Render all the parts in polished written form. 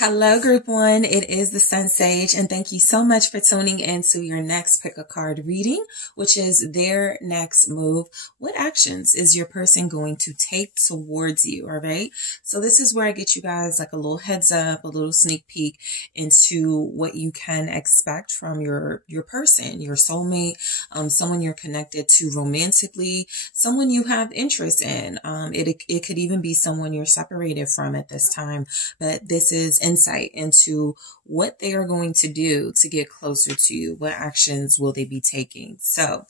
Hello, Group 1. It is the SunSage, and thank you so much for tuning in to your next pick a card reading, which is their next move. What actions is your person going to take towards you? All right. So this is where I get you guys like a little heads up, a little sneak peek into what you can expect from your person, your soulmate, someone you're connected to romantically, someone you have interest in. It could even be someone you're separated from at this time, but this is insight into what they are going to do to get closer to you. What actions will they be taking? So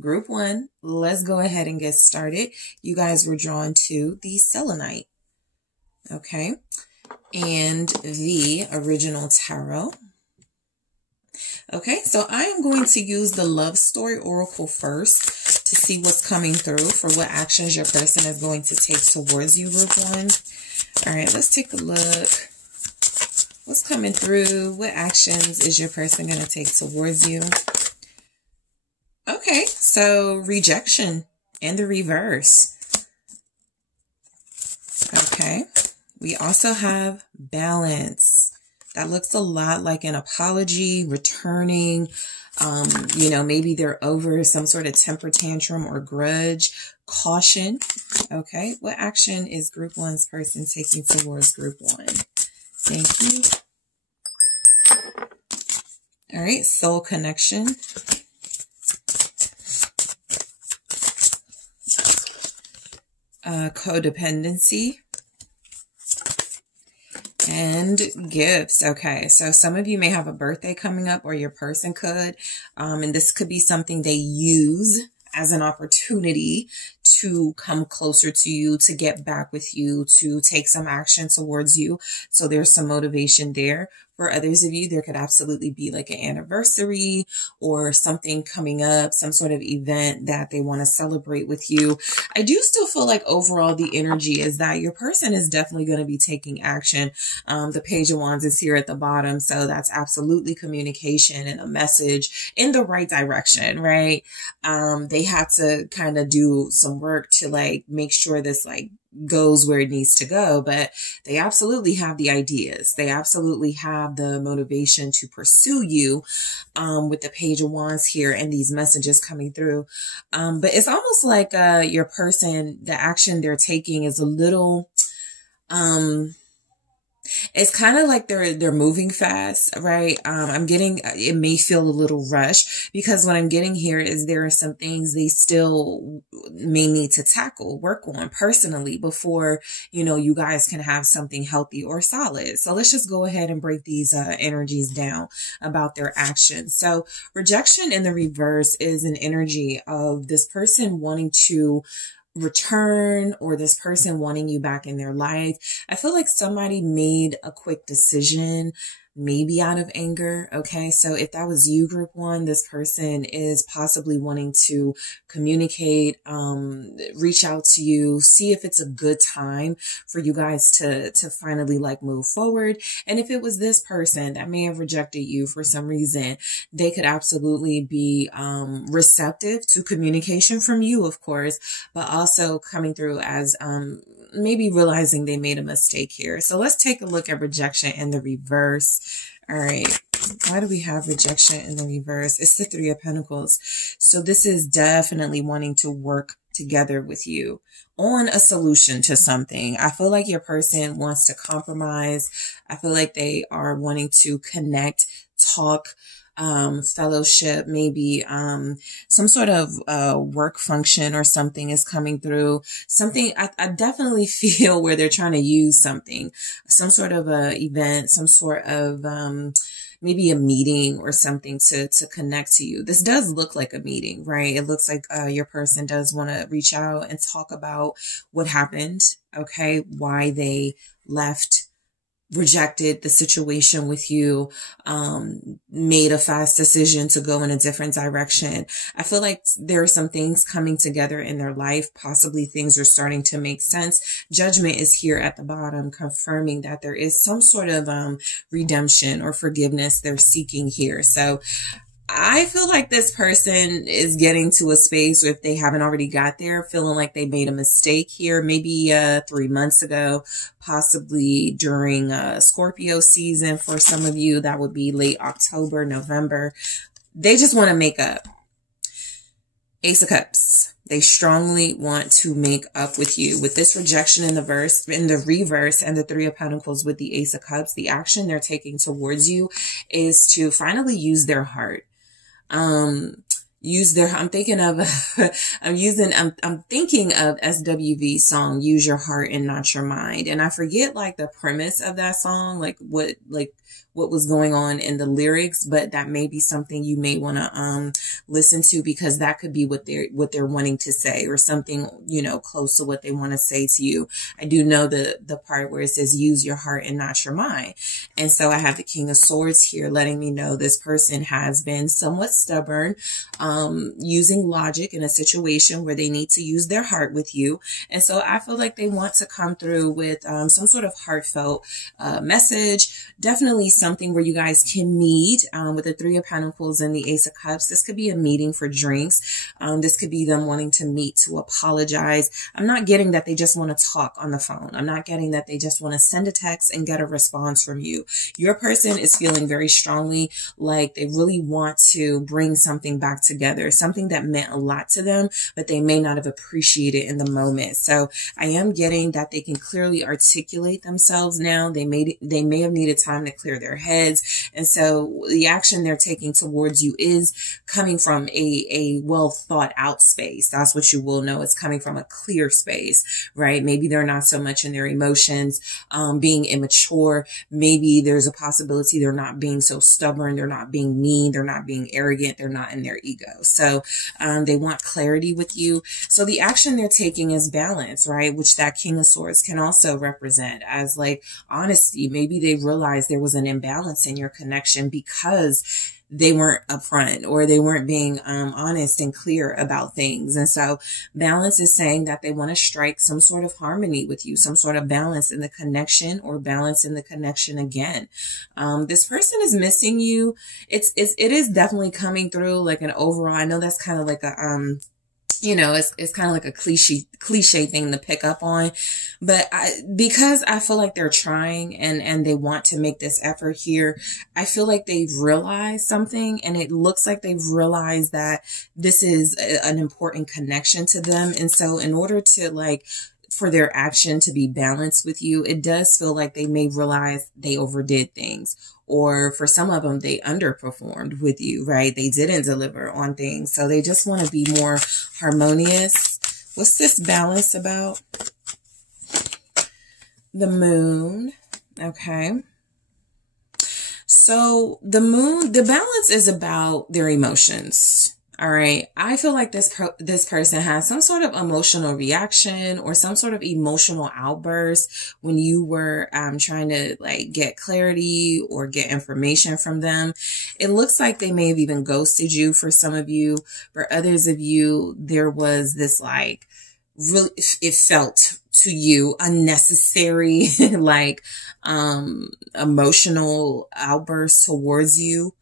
Group 1, let's go ahead and get started. You guys were drawn to the selenite. Okay. And the original tarot. Okay, so I am going to use the love story oracle first to see what's coming through for what actions your person is going to take towards you, Group 1. All right, let's take a look. What's coming through? What actions is your person going to take towards you? Okay, so rejection and the reverse. Okay, we also have balance. That looks a lot like an apology, returning. Maybe they're over some sort of temper tantrum or grudge. Caution. Okay, what action is Group 1's person taking towards Group 1? Thank you. All right, soul connection. Codependency. And gifts. Okay, so some of you may have a birthday coming up, or your person could. And this could be something they use as an opportunity to come closer to you, to get back with you, to take some action towards you. So there's some motivation there. For others of you, there could absolutely be like an anniversary or something coming up, some sort of event that they want to celebrate with you. I do still feel like overall the energy is that your person is definitely going to be taking action. The Page of Wands is here at the bottom. So that's absolutely communication and a message in the right direction, right? They have to kind of do some work to like make sure this like goes where it needs to go, but they absolutely have the ideas. They absolutely have the motivation to pursue you, with the Page of Wands here and these messages coming through. But it's almost like, your person, the action they're taking is a little, it's kind of like they're moving fast, right? I'm getting, it may feel a little rushed because what I'm getting here is there are some things they still may need to tackle, work on personally before, you guys can have something healthy or solid. So let's just go ahead and break these energies down about their actions. So rejection in the reverse is an energy of this person wanting to return, or this person wanting you back in their life. I feel like somebody made a quick decision, maybe out of anger. Okay. So if that was you, Group 1, this person is possibly wanting to communicate, reach out to you, see if it's a good time for you guys to finally like move forward. And if it was this person that may have rejected you for some reason, they could absolutely be, receptive to communication from you, of course, but also coming through as, maybe realizing they made a mistake here. So let's take a look at rejection in the reverse. All right. Why do we have rejection in the reverse? It's the Three of Pentacles. So this is definitely wanting to work together with you on a solution to something. I feel like your person wants to compromise. I feel like they are wanting to connect, talk, fellowship, maybe, some sort of, work function or something is coming through. Something I definitely feel where they're trying to use something, some sort of a event, some sort of, maybe a meeting or something to connect to you. This does look like a meeting, right? It looks like, your person does want to reach out and talk about what happened. Okay. Why they left, rejected the situation with you, made a fast decision to go in a different direction. I feel like there are some things coming together in their life. Possibly things are starting to make sense. Judgment is here at the bottom, confirming that there is some sort of redemption or forgiveness they're seeking here. So I feel like this person is getting to a space, or if they haven't already got there, feeling like they made a mistake here, maybe 3 months ago, possibly during Scorpio season. For some of you, that would be late October, November. They just want to make up. Ace of Cups. They strongly want to make up with you. With this rejection in the reverse, and the Three of Pentacles with the Ace of Cups, the action they're taking towards you is to finally use their heart. I'm thinking of SWV song, Use Your Heart and Not Your Mind. And I forget like the premise of that song, like what was going on in the lyrics, but that may be something you may want to listen to, because that could be what they're wanting to say, or something, you know, close to what they want to say to you. I do know the part where it says use your heart and not your mind. And so I have the King of Swords here letting me know this person has been somewhat stubborn, using logic in a situation where they need to use their heart with you. And so I feel like they want to come through with some sort of heartfelt message. Definitely something where you guys can meet with the Three of Pentacles and the Ace of Cups. This could be a meeting for drinks. This could be them wanting to meet to apologize. I'm not getting that they just want to talk on the phone. I'm not getting that they just want to send a text and get a response from you. Your person is feeling very strongly like they really want to bring something back together, something that meant a lot to them, but they may not have appreciated in the moment. So I am getting that they can clearly articulate themselves now. They may have needed time to clear their heads. And so the action they're taking towards you is coming from a well thought out space. That's what you will know. It's coming from a clear space, right? Maybe they're not so much in their emotions, being immature. Maybe there's a possibility they're not being so stubborn. They're not being mean. They're not being arrogant. They're not in their ego. So they want clarity with you. So the action they're taking is balance, right? Which that King of Swords can also represent as like honesty. Maybe they realized there was an imbalance in your connection because they weren't upfront, or they weren't being honest and clear about things. And so balance is saying that they want to strike some sort of harmony with you, some sort of balance in the connection, or balance in the connection again. This person is missing you. It is definitely coming through like an overall. I know that's kind of like a you know, it's kind of like a cliche thing to pick up on, but because I feel like they're trying and they want to make this effort here, I feel like they've realized something, and it looks like they've realized that this is an important connection to them. And so in order to like, for their action to be balanced with you, it does feel like they may realize they overdid things, or for some of them, they underperformed with you, right? They didn't deliver on things. So they just want to be more harmonious. What's this balance about? The Moon. Okay. So the Moon, the balance is about their emotions. All right. I feel like this person has some sort of emotional reaction or some sort of emotional outburst when you were trying to like get clarity or get information from them. It looks like they may have even ghosted you for some of you. For others of you, there was this like really, it felt to you unnecessary like emotional outburst towards you.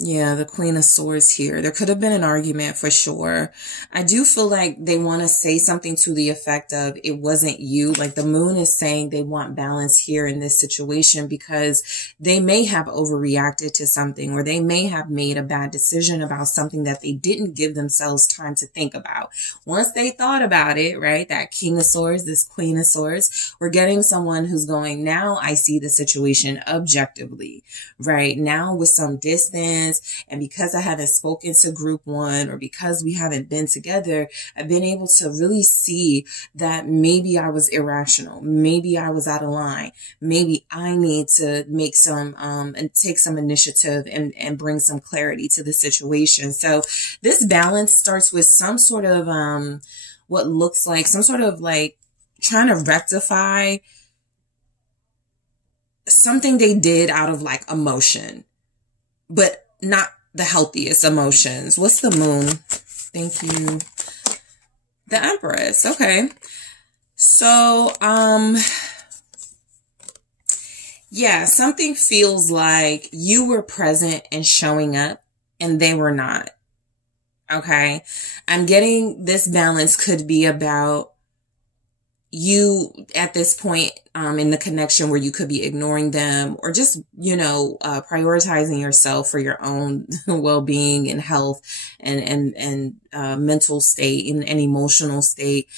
Yeah, the Queen of Swords here. There could have been an argument for sure. I do feel like they want to say something to the effect of it wasn't you. Like the Moon is saying they want balance here in this situation because they may have overreacted to something, or they may have made a bad decision about something that they didn't give themselves time to think about. Once they thought about it, right? That King of Swords, this Queen of Swords, we're getting someone who's going, now I see the situation objectively, right? Now with some distance. And because I haven't spoken to group one, or because we haven't been together, I've been able to really see that maybe I was irrational. Maybe I was out of line. Maybe I need to make some, and take some initiative and bring some clarity to the situation. So this balance starts with some sort of, what looks like some sort of like trying to rectify something they did out of like emotion, but not the healthiest emotions. What's the Moon? Thank you. The Empress. Okay. So, Yeah, something feels like you were present and showing up and they were not. Okay. I'm getting this balance could be about you at this point in the connection where you could be ignoring them or just, prioritizing yourself for your own well-being and health and mental state and emotional state.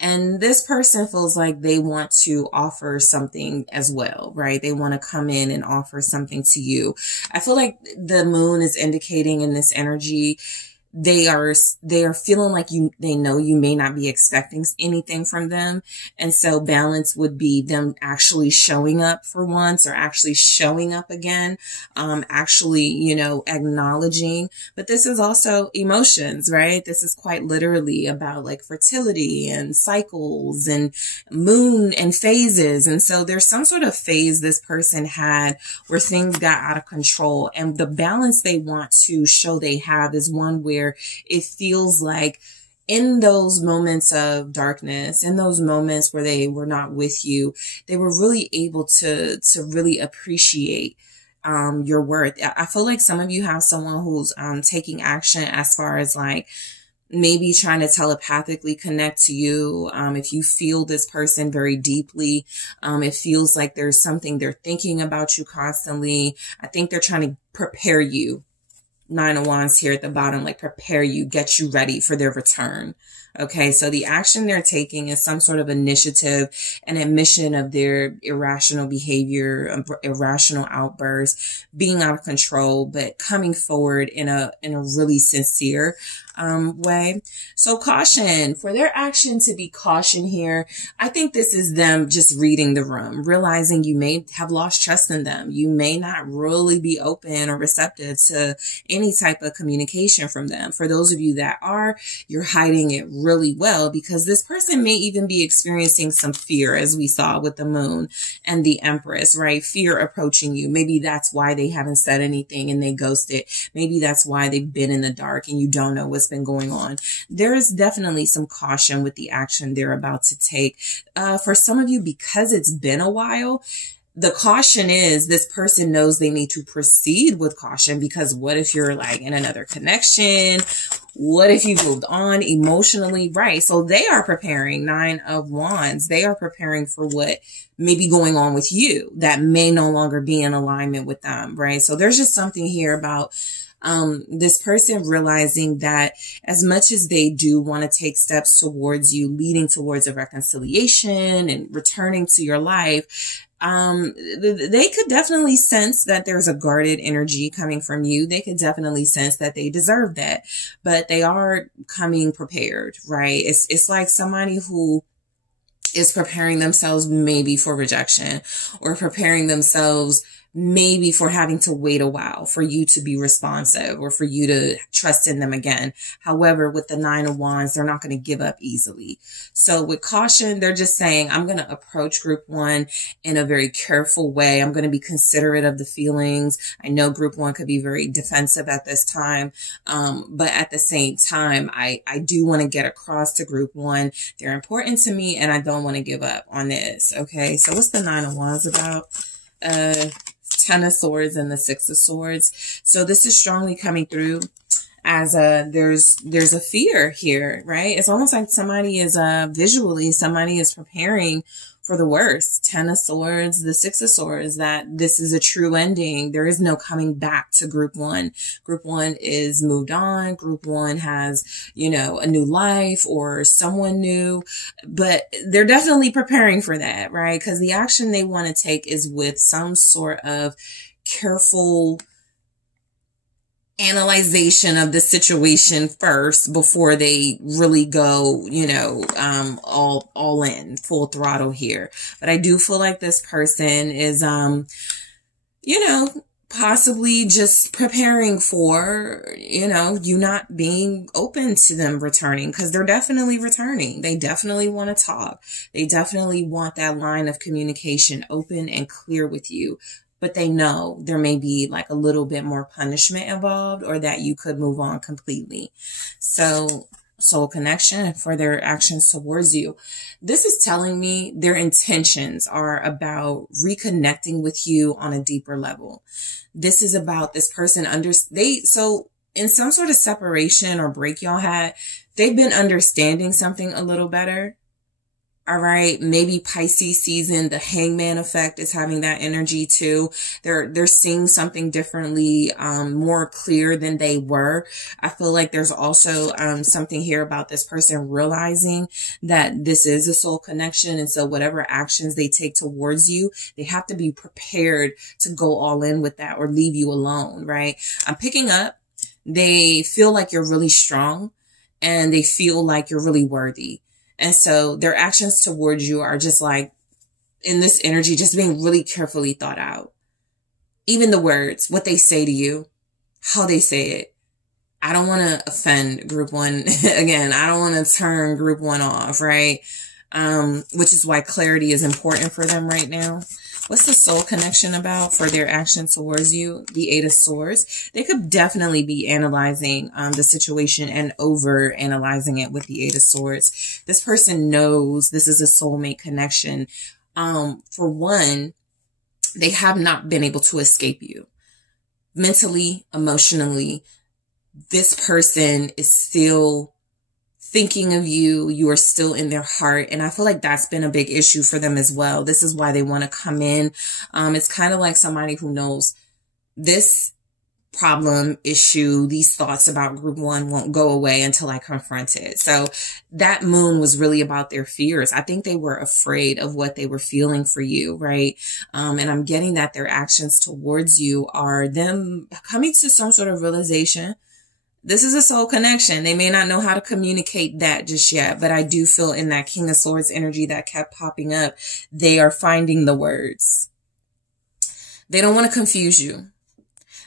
And this person feels like they want to offer something as well, right? They want to come in and offer something to you. I feel like the moon is indicating in this energy they are feeling like they know you may not be expecting anything from them. And so balance would be them actually showing up for once or actually showing up again, acknowledging. But this is also emotions, right? This is quite literally about like fertility and cycles and moon and phases. And so there's some sort of phase this person had where things got out of control, and the balance they want to show they have is one where it feels like in those moments of darkness, in those moments where they were not with you, they were really able to really appreciate your worth. I feel like some of you have someone who's taking action as far as like maybe trying to telepathically connect to you. If you feel this person very deeply, it feels like there's something they're thinking about you constantly. I think they're trying to prepare you. Nine of Wands here at the bottom, like prepare you, get you ready for their return. Okay, so the action they're taking is some sort of initiative and admission of their irrational behavior, irrational outbursts, being out of control, but coming forward in a really sincere way. So caution, for their action to be caution here, I think this is them just reading the room, realizing you may have lost trust in them. You may not really be open or receptive to any type of communication from them. For those of you that are, you're hiding it really well because this person may even be experiencing some fear, as we saw with the moon and the Empress, right? Fear approaching you. Maybe that's why they haven't said anything and they ghosted. Maybe that's why they've been in the dark and you don't know what's been going on. There is definitely some caution with the action they're about to take. For some of you, because it's been a while, the caution is this person knows they need to proceed with caution, because what if you're like in another connection? What if you moved on emotionally? Right. So they are preparing. Nine of Wands. They are preparing for what may be going on with you that may no longer be in alignment with them. Right. So there's just something here about this person realizing that as much as they do want to take steps towards you, leading towards a reconciliation and returning to your life, they could definitely sense that there's a guarded energy coming from you. They could definitely sense that they deserve that, but they are coming prepared, right? It's like somebody who is preparing themselves maybe for rejection, or preparing themselves maybe for having to wait a while for you to be responsive or for you to trust in them again. However, with the Nine of Wands, they're not going to give up easily. So with caution, they're just saying, I'm going to approach group one in a very careful way. I'm going to be considerate of the feelings. I know group one could be very defensive at this time. But at the same time, I do want to get across to group one. They're important to me and I don't want to give up on this. Okay. So what's the Nine of Wands about? Ten of Swords and the Six of Swords. So this is strongly coming through as there's a fear here, right? It's almost like somebody is visually, somebody is preparing for the worst. Ten of Swords, the Six of Swords, that this is a true ending. There is no coming back to group one. Group one is moved on. Group one has, a new life or someone new, but they're definitely preparing for that, right? Because the action they want to take is with some sort of careful analyzation of the situation first before they really go, all in full throttle here. But I do feel like this person is, possibly just preparing for, you not being open to them returning, because they're definitely returning. They definitely want to talk. They definitely want that line of communication open and clear with you. But they know there may be like a little bit more punishment involved, or that you could move on completely. So soul connection for their actions towards you. This is telling me their intentions are about reconnecting with you on a deeper level. This is about this person so in some sort of separation or break y'all had, they've been understanding something a little better. All right. Maybe Pisces season, the hangman effect is having that energy too. They're seeing something differently, more clear than they were. I feel like there's also, something here about this person realizing that this is a soul connection. And so whatever actions they take towards you, they have to be prepared to go all in with that or leave you alone. Right. I'm picking up. They feel like you're really strong and they feel like you're really worthy. And so their actions towards you are just like, in this energy, just being really carefully thought out. Even the words, what they say to you, how they say it. I don't want to offend group one. Again, I don't want to turn group one off, right? Which is why clarity is important for them right now. What's the soul connection about for their action towards you? The Eight of Swords. They could definitely be analyzing the situation and over analyzing it with the Eight of Swords. This person knows this is a soulmate connection. For one, they have not been able to escape you. Mentally, emotionally, this person is still thinking of you. You are still in their heart. And I feel like that's been a big issue for them as well. This is why they want to come in. It's kind of like somebody who knows this problem, issue, these thoughts about group one won't go away until I confront it. So that moon was really about their fears. I think they were afraid of what they were feeling for you, right? And I'm getting that their actions towards you are them coming to some sort of realization. This is a soul connection. They may not know how to communicate that just yet, but I do feel in that King of Swords energy that kept popping up, they are finding the words. They don't want to confuse you.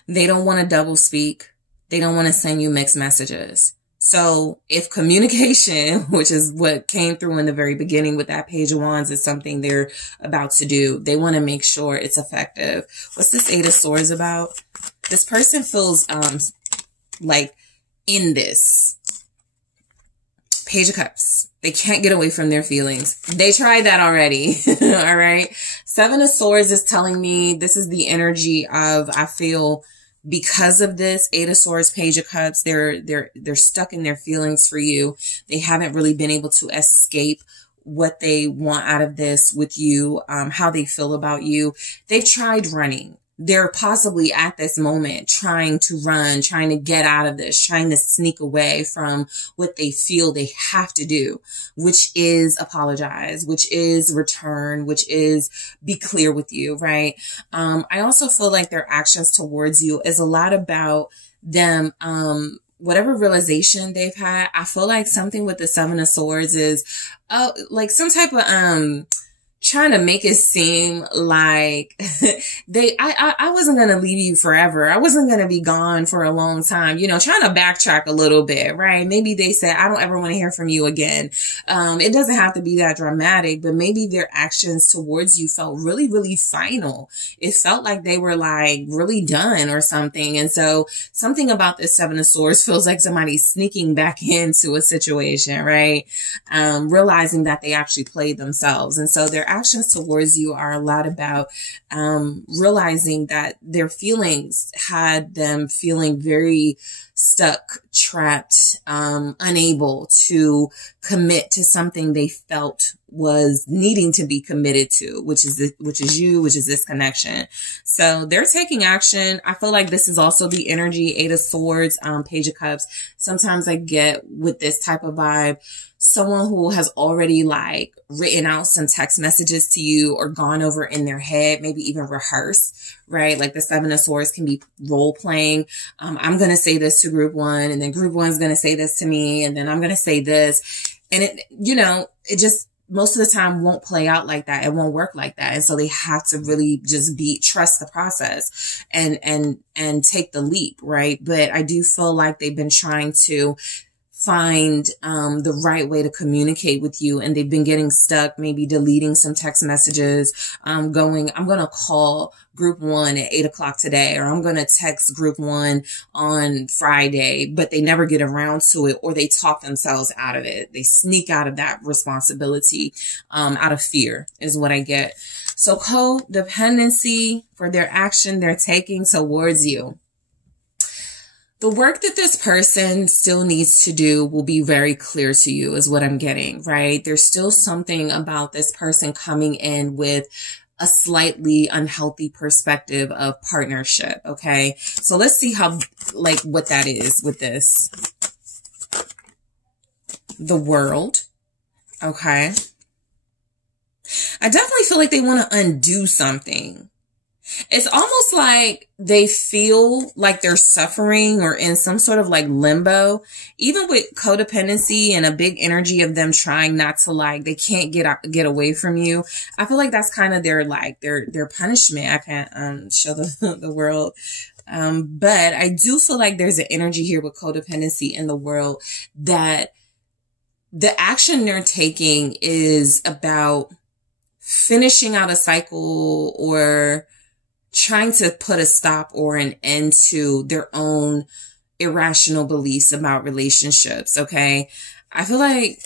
They don't want to double speak. They don't want to send you mixed messages. So if communication, which is what came through in the very beginning with that Page of Wands, is something they're about to do, they want to make sure it's effective. What's this Eight of Swords about? This person feels like in this Page of Cups, they can't get away from their feelings. They tried that already. All right. Seven of Swords is telling me this is the energy of, I feel because of this Eight of Swords, Page of Cups, they're stuck in their feelings for you. They haven't really been able to escape what they want out of this with you, how they feel about you. They've tried running. They're possibly at this moment trying to run, trying to get out of this, trying to sneak away from what they feel they have to do, which is apologize, which is return, which is be clear with you, right? I also feel like their actions towards you is a lot about them, whatever realization they've had. I feel like something with the Seven of Swords is, like some type of, trying to make it seem like I wasn't going to leave you forever. I wasn't going to be gone for a long time, you know, trying to backtrack a little bit, right? Maybe they said, I don't ever want to hear from you again. It doesn't have to be that dramatic, but maybe their actions towards you felt really, really final. It felt like they were like really done or something. And so something about this Seven of Swords feels like somebody's sneaking back into a situation, right? Realizing that they actually played themselves. And so their actions towards you are a lot about realizing that their feelings had them feeling very stuck, trapped, unable to commit to something they felt was needing to be committed to, which is this connection. So they're taking action. I feel like this is also the energy, Eight of Swords, Page of Cups. Sometimes I get with this type of vibe, someone who has already like written out some text messages to you or gone over in their head, maybe even rehearse, right? Like the Seven of Swords can be role playing. I'm going to say this to group one, and then group one's going to say this to me, and then I'm going to say this. And it, you know, it just most of the time won't play out like that. It won't work like that. And so they have to really just trust the process and take the leap, right? But I do feel like they've been trying to find the right way to communicate with you, and they've been getting stuck, maybe deleting some text messages, I'm going to call group 1 at 8 o'clock today, or I'm going to text group 1 on Friday, but they never get around to it, or they talk themselves out of it. They sneak out of that responsibility, out of fear is what I get. So codependency for their action they're taking towards you. The work that this person still needs to do will be very clear to you is what I'm getting, right? There's still something about this person coming in with a slightly unhealthy perspective of partnership, okay? So let's see how, like, what that is with this. The World, okay? I definitely feel like they want to undo something. It's almost like they feel like they're suffering or in some sort of like limbo, even with codependency and a big energy of them trying not to, like, they can't get away from you. I feel like that's kind of their, like, their punishment. I can't, show the world. But I do feel like there's an energy here with codependency in the world that the action they're taking is about finishing out a cycle or trying to put a stop or an end to their own irrational beliefs about relationships, okay? I feel like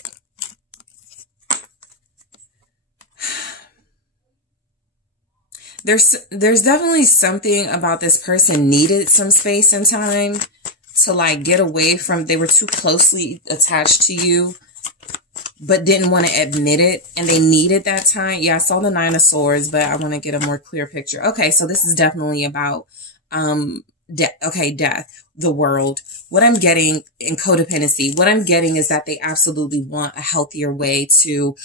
there's definitely something about this person needed some space and time to, like, get away from, they were too closely attached to you, but didn't want to admit it, and they needed that time. Yeah, I saw the 9 of Swords, but I want to get a more clear picture. Okay, so this is definitely about death, the world. What I'm getting in codependency, what I'm getting is that they absolutely want a healthier way to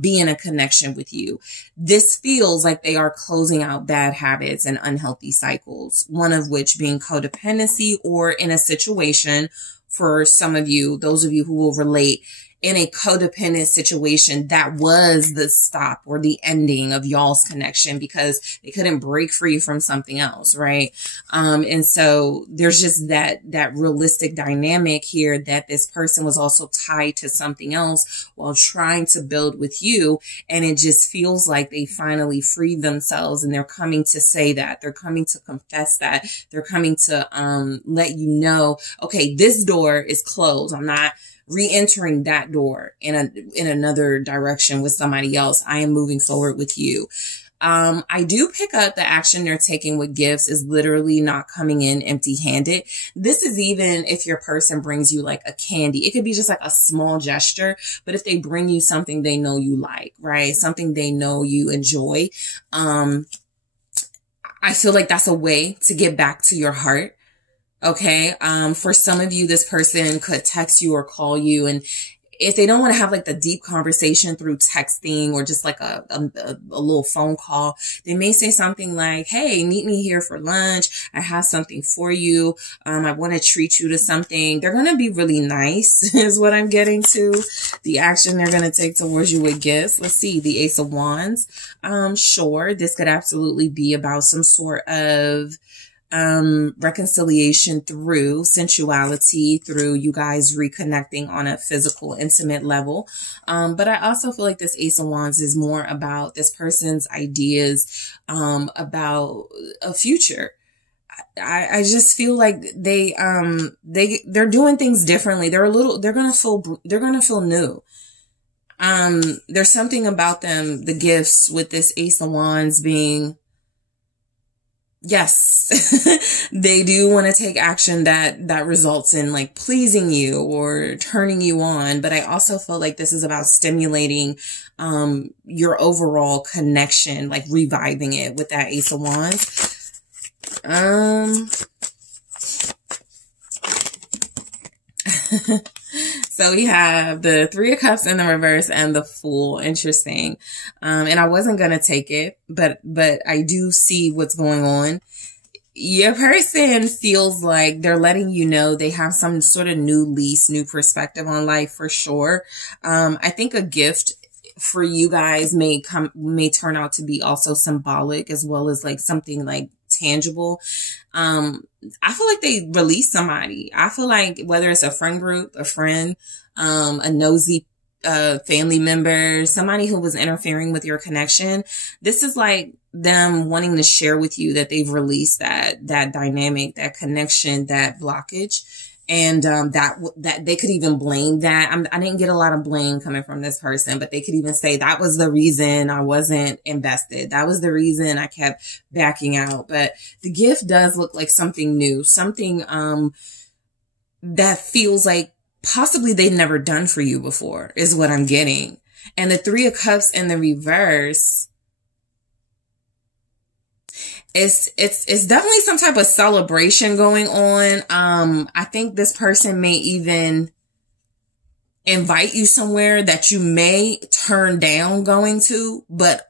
be in a connection with you. This feels like they are closing out bad habits and unhealthy cycles, one of which being codependency, or in a situation, for some of you, those of you who will relate, in a codependent situation that was the stop or the ending of y'all's connection because they couldn't break free from something else, right? And so there's just that realistic dynamic here that this person was also tied to something else while trying to build with you. And it just feels like they finally freed themselves, and they're coming to say that. They're coming to confess that. They're coming to let you know, okay, this door is closed. I'm not re-entering that door in another direction with somebody else. I am moving forward with you. I do pick up the action they're taking with gifts is literally not coming in empty-handed. This is even if your person brings you like a candy. It could be just like a small gesture, but if they bring you something they know you like, right? Something they know you enjoy. I feel like that's a way to get back to your heart. Okay. For some of you, this person could text you or call you, and if they don't want to have like the deep conversation through texting or just like a little phone call, they may say something like, hey, meet me here for lunch. I have something for you. I want to treat you to something. They're going to be really nice is what I'm getting to. The action they're going to take towards you with gifts. Let's see, the Ace of Wands. Sure, this could absolutely be about some sort of reconciliation through sensuality, through you guys reconnecting on a physical, intimate level. But I also feel like this Ace of Wands is more about this person's ideas, about a future. I just feel like they're doing things differently. They're going to feel new. There's something about them, the gifts with this Ace of Wands being, yes, they do want to take action that results in like pleasing you or turning you on. But I also feel like this is about stimulating, your overall connection, like reviving it with that Ace of Wands. So we have the Three of Cups in the reverse and the Fool. Interesting. And I wasn't going to take it, but I do see what's going on. Your person feels like they're letting you know they have some sort of new lease, new perspective on life for sure. I think a gift for you guys may turn out to be also symbolic, as well as like something like tangible. I feel like they released somebody. I feel like whether it's a friend group, a friend, a nosy family member, somebody who was interfering with your connection, this is like them wanting to share with you that they've released that dynamic, that connection, that blockage. And that they could even blame that. I didn't get a lot of blame coming from this person, but they could even say that was the reason I wasn't invested. That was the reason I kept backing out. But the gift does look like something new, something that feels like possibly they've never done for you before is what I'm getting. And the Three of Cups in the reverse, it's definitely some type of celebration going on. I think this person may even invite you somewhere that you may turn down going to, but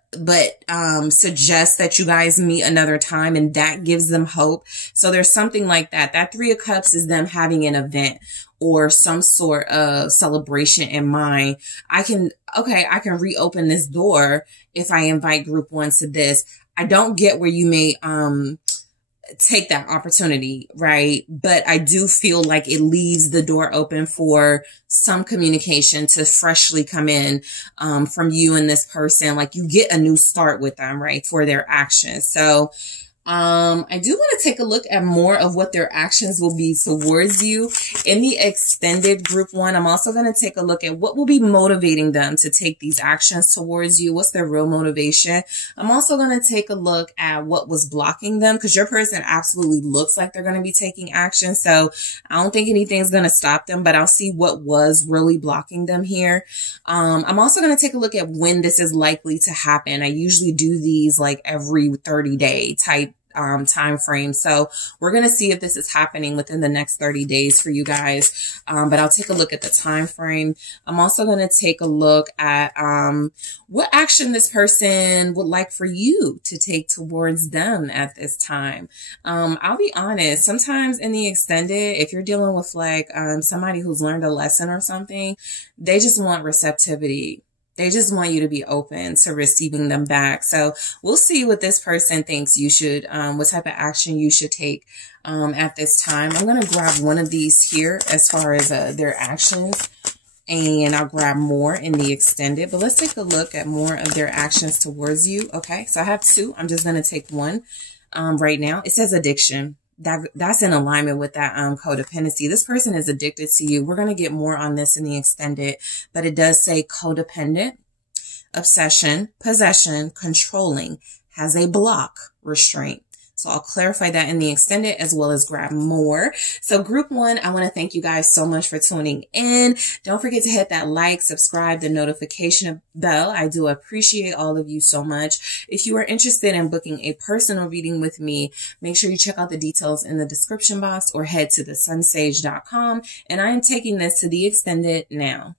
suggest that you guys meet another time, and that gives them hope. So there's something like that. That Three of Cups is them having an event or some sort of celebration in mind. I can reopen this door if I invite group one to this. I don't get where you may take that opportunity, right? But I do feel like it leaves the door open for some communication to freshly come in from you and this person. Like you get a new start with them, right? For their actions. So I do want to take a look at more of what their actions will be towards you in the extended group one. I'm also going to take a look at what will be motivating them to take these actions towards you. What's their real motivation? I'm also going to take a look at what was blocking them, because your person absolutely looks like they're going to be taking action. So I don't think anything's going to stop them, but I'll see what was really blocking them here. I'm also going to take a look at when this is likely to happen. I usually do these like every 30-day type time frame. So we're going to see if this is happening within the next 30 days for you guys. But I'll take a look at the time frame. I'm also going to take a look at what action this person would like for you to take towards them at this time. I'll be honest, sometimes in the extended, if you're dealing with like somebody who's learned a lesson or something, they just want receptivity. They just want you to be open to receiving them back. So we'll see what this person thinks you should, what type of action you should take at this time. I'm going to grab one of these here as far as their actions, and I'll grab more in the extended. But let's take a look at more of their actions towards you. Okay, so I have two. I'm just going to take one right now. It says addiction. That's in alignment with that codependency. This person is addicted to you. We're going to get more on this in the extended, but it does say codependent, obsession, possession, controlling, has a block, restraint. So I'll clarify that in the extended as well as grab more. So group one, I want to thank you guys so much for tuning in. Don't forget to hit that like, subscribe, the notification bell. I do appreciate all of you so much. If you are interested in booking a personal reading with me, make sure you check out the details in the description box or head to TheSunSage.com. And I am taking this to the extended now.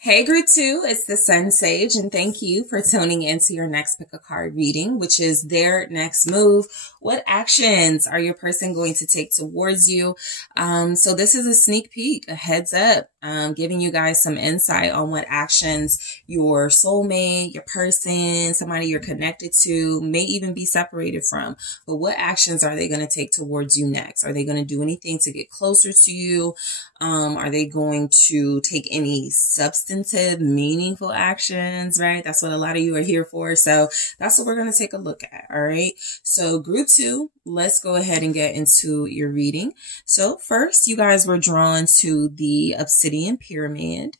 Hey group two, it's the SunSage, and thank you for tuning into your next pick a card reading, which is their next move. What actions are your person going to take towards you? So this is a sneak peek, a heads up, giving you guys some insight on what actions your soulmate, your person, somebody you're connected to may even be separated from. But what actions are they going to take towards you next? Are they going to do anything to get closer to you? Are they going to take any substantive, meaningful actions, right? That's what a lot of you are here for. So that's what we're going to take a look at. All right. So group two, let's go ahead and get into your reading. So first, you guys were drawn to the Obsidian Pyramid.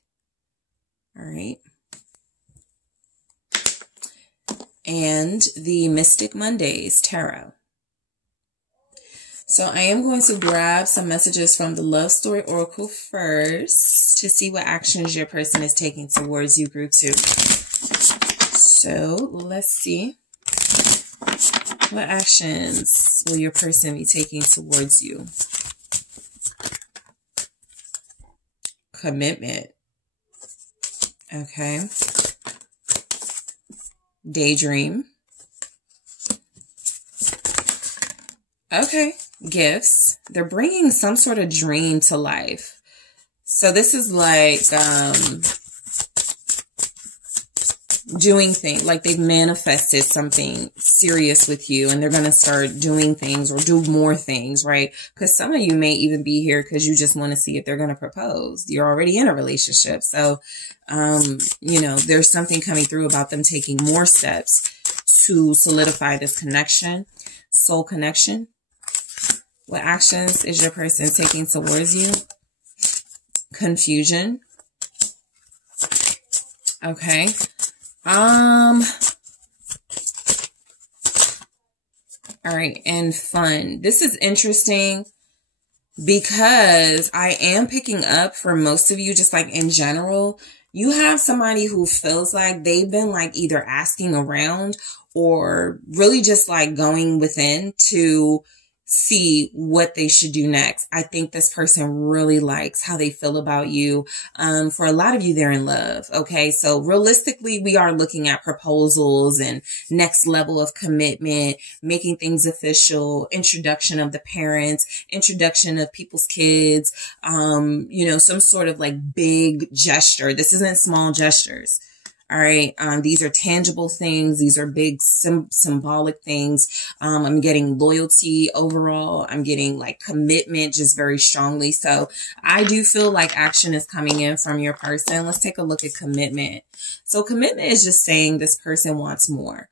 All right. And the Mystic Mondays Tarot. So I am going to grab some messages from the Love Story Oracle first to see what actions your person is taking towards you, group two. So let's see. What actions will your person be taking towards you? Commitment. Okay. Daydream. Okay. Gifts. They're bringing some sort of dream to life. So this is like, doing things, like they've manifested something serious with you and they're going to start doing things or do more things, right? Because some of you may even be here because you just want to see if they're going to propose. You're already in a relationship. So, you know, there's something coming through about them taking more steps to solidify this connection, soul connection. What actions is your person taking towards you? Confusion. Okay. All right. And fun. This is interesting because I am picking up for most of you, just like in general, you have somebody who feels like they've been like either asking around or really just like going within to see what they should do next. I think this person really likes how they feel about you. For a lot of you, they're in love. Okay. So realistically, we are looking at proposals and next level of commitment, making things official, introduction of the parents, introduction of people's kids, you know, some sort of like big gesture. This isn't small gestures. All right. These are tangible things. These are big symbolic things. I'm getting loyalty overall. I'm getting like commitment just very strongly. So I do feel like action is coming in from your person. Let's take a look at commitment. So commitment is just saying this person wants more.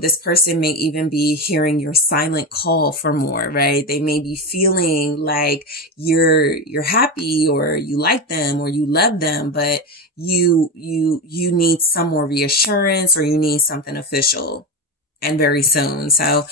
This person may even be hearing your silent call for more, right? They may be feeling like you're happy or you like them or you love them, but you need some more reassurance or you need something official and very soon. So,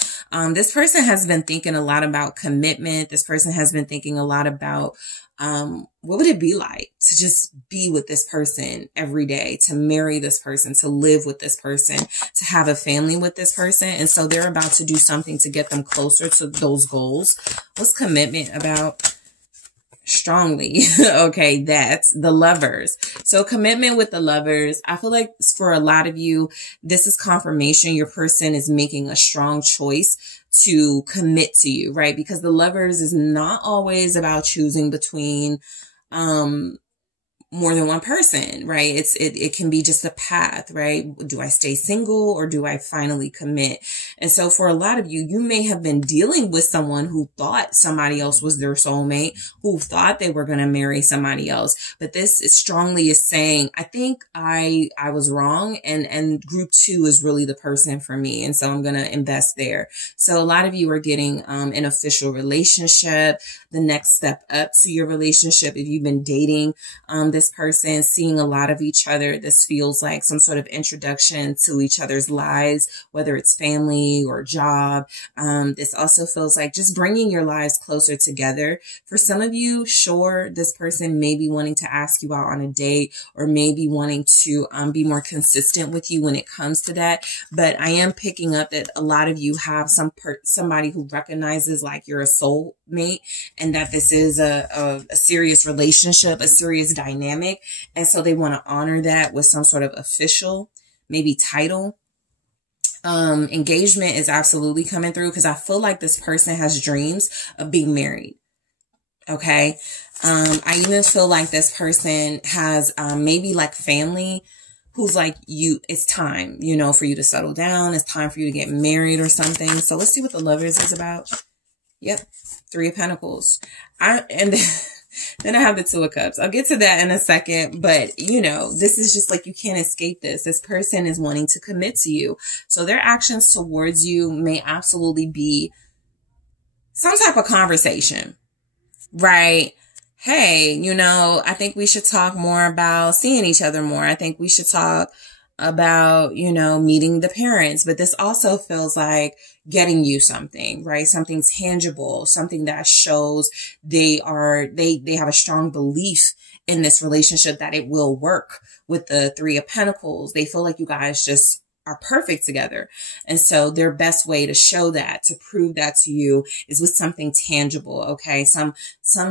this person has been thinking a lot about commitment. This person has been thinking a lot about, what would it be like to just be with this person every day, to marry this person, to live with this person, to have a family with this person. And so they're about to do something to get them closer to those goals. What's commitment about? Strongly. Okay. That's the Lovers. So commitment with the Lovers. I feel like for a lot of you, this is confirmation. Your person is making a strong choice to commit to you, right? Because the Lovers is not always about choosing between, more than one person, right? It can be just a path, right? Do I stay single or do I finally commit? And so for a lot of you, you may have been dealing with someone who thought somebody else was their soulmate, who thought they were going to marry somebody else. But this is strongly is saying, I think I was wrong. And group 2 is really the person for me. And so I'm going to invest there. So a lot of you are getting, an official relationship, the next step up to your relationship. If you've been dating, this person, seeing a lot of each other, this feels like some sort of introduction to each other's lives, whether it's family or job. This also feels like just bringing your lives closer together. For some of you, sure, this person may be wanting to ask you out on a date or maybe wanting to be more consistent with you when it comes to that. But I am picking up that a lot of you have somebody who recognizes like you're a soulmate and that this is a serious relationship, a serious dynamic. And so they want to honor that with some sort of official, maybe title. Engagement is absolutely coming through because I feel like this person has dreams of being married. Okay. I even feel like this person has, maybe like family who's like it's time, you know, for you to settle down. It's time for you to get married or something. So let's see what the Lovers is about. Yep. 3 of Pentacles. Then I have the 2 of Cups. I'll get to that in a second, but you know, this is just like, you can't escape this. This person is wanting to commit to you. So their actions towards you may absolutely be some type of conversation, right? Hey, you know, I think we should talk more about seeing each other more. I think we should talk about, you know, meeting the parents, but this also feels like getting you something, right? Something tangible, something that shows they have a strong belief in this relationship that it will work. With the 3 of Pentacles, they feel like you guys just are perfect together. And so their best way to show that, to prove that to you, is with something tangible. Okay. Some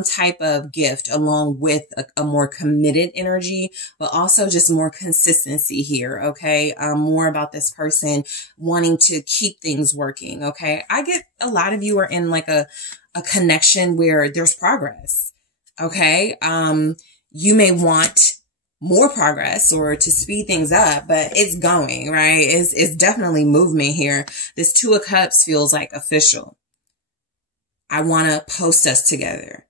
type of gift along with a more committed energy, but also just more consistency here. Okay. More about this person wanting to keep things working. Okay. I get a lot of you are in like a connection where there's progress. Okay. You may want more progress or to speed things up, but it's going, right? It's definitely movement here. This Two of Cups feels like official. I want to post us together.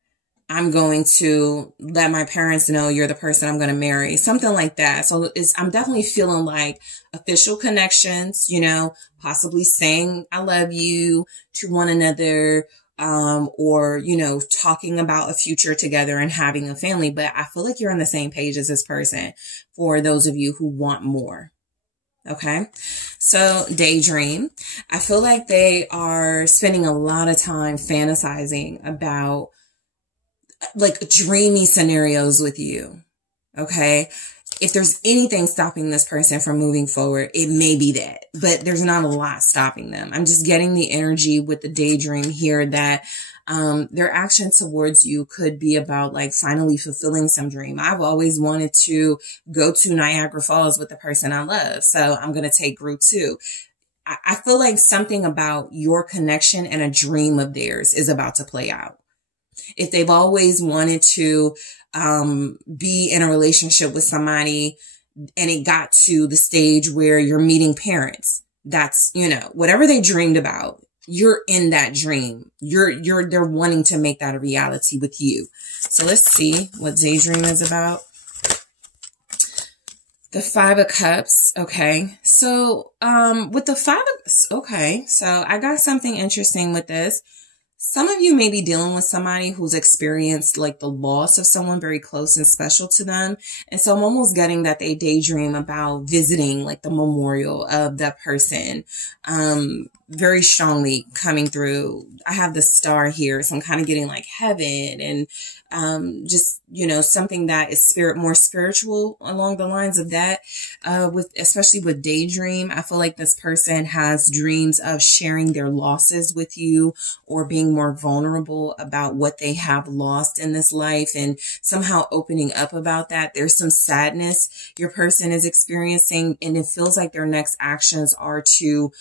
I'm going to let my parents know you're the person I'm going to marry. Something like that. So I'm definitely feeling like official connections, you know, possibly saying I love you to one another, or, you know, talking about a future together and having a family. But I feel like you're on the same page as this person for those of you who want more. Okay. So daydream, I feel like they are spending a lot of time fantasizing about like dreamy scenarios with you. Okay. If there's anything stopping this person from moving forward, it may be that, but there's not a lot stopping them. I'm just getting the energy with the daydream here that their action towards you could be about like finally fulfilling some dream. I've always wanted to go to Niagara Falls with the person I love. So I'm going to take group 2. I feel like something about your connection and a dream of theirs is about to play out. If they've always wanted to be in a relationship with somebody and it got to the stage where you're meeting parents, that's, you know, whatever they dreamed about, you're in that dream. They're wanting to make that a reality with you. So let's see what daydream is about. The 5 of Cups. Okay. So, with the 5 of, okay. So I got something interesting with this. Some of you may be dealing with somebody who's experienced like the loss of someone very close and special to them. And so I'm almost getting that they daydream about visiting like the memorial of that person, very strongly coming through. I have the star here. So I'm kind of getting like heaven and, just, you know, something that is more spiritual along the lines of that, especially with daydream. I feel like this person has dreams of sharing their losses with you or being more vulnerable about what they have lost in this life and somehow opening up about that. There's some sadness your person is experiencing, and it feels like their next actions are to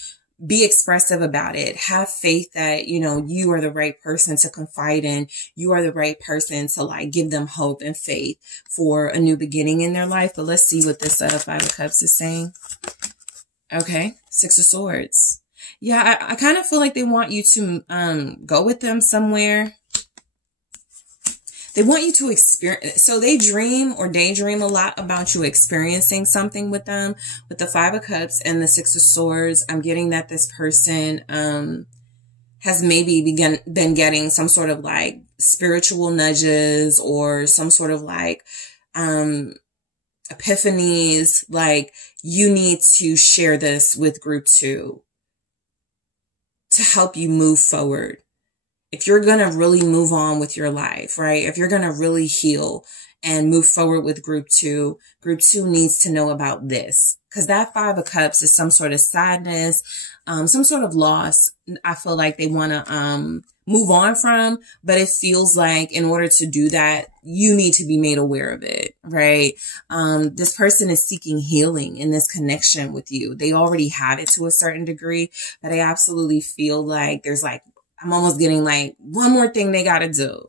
be expressive about it. Have faith that, you know, you are the right person to confide in. You are the right person to like give them hope and faith for a new beginning in their life. But let's see what this 5 of Cups is saying. Okay. 6 of Swords. Yeah, I kind of feel like they want you to go with them somewhere. They want you to experience, so they dream or daydream a lot about you experiencing something with them. With the 5 of Cups and the 6 of Swords, I'm getting that this person has maybe been getting some sort of like spiritual nudges or some sort of like epiphanies, like you need to share this with group 2 to help you move forward. If you're going to really move on with your life, right? If you're going to really heal and move forward with group 2 needs to know about this. Because that 5 of Cups is some sort of sadness, some sort of loss. I feel like they want to move on from, but it feels like in order to do that, you need to be made aware of it, right? This person is seeking healing in this connection with you. They already have it to a certain degree, but I absolutely feel like there's like, I'm almost getting like one more thing they got to do,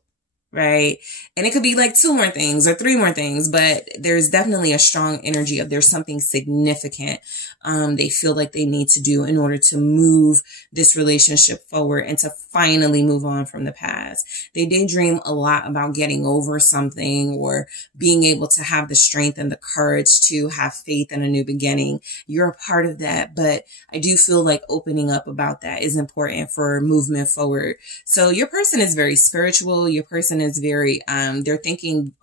right? And it could be like 2 more things or 3 more things, but there's definitely a strong energy of there's something significant they feel like they need to do in order to move this relationship forward and to finally move on from the past. They daydream a lot about getting over something or being able to have the strength and the courage to have faith in a new beginning. You're a part of that, but I do feel like opening up about that is important for movement forward. So your person is very spiritual. Your person is very, they're thinking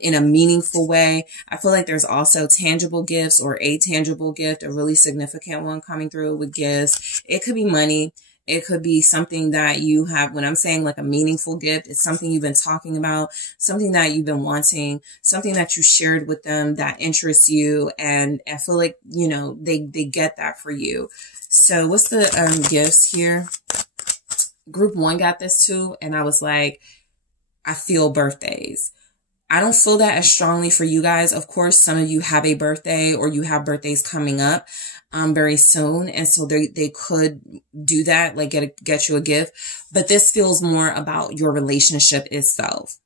in a meaningful way. I feel like there's also tangible gifts or a tangible gift, a really significant one coming through with gifts. It could be money. It could be something that you have. When I'm saying like a meaningful gift, it's something you've been talking about, something that you've been wanting, something that you shared with them that interests you. And I feel like, you know, they get that for you. So what's the gifts here? Group 1 got this too. And I was like, I feel birthdays. I don't feel that as strongly for you guys. Of course, some of you have a birthday or you have birthdays coming up very soon. And so they could do that, like get you a gift. But this feels more about your relationship itself.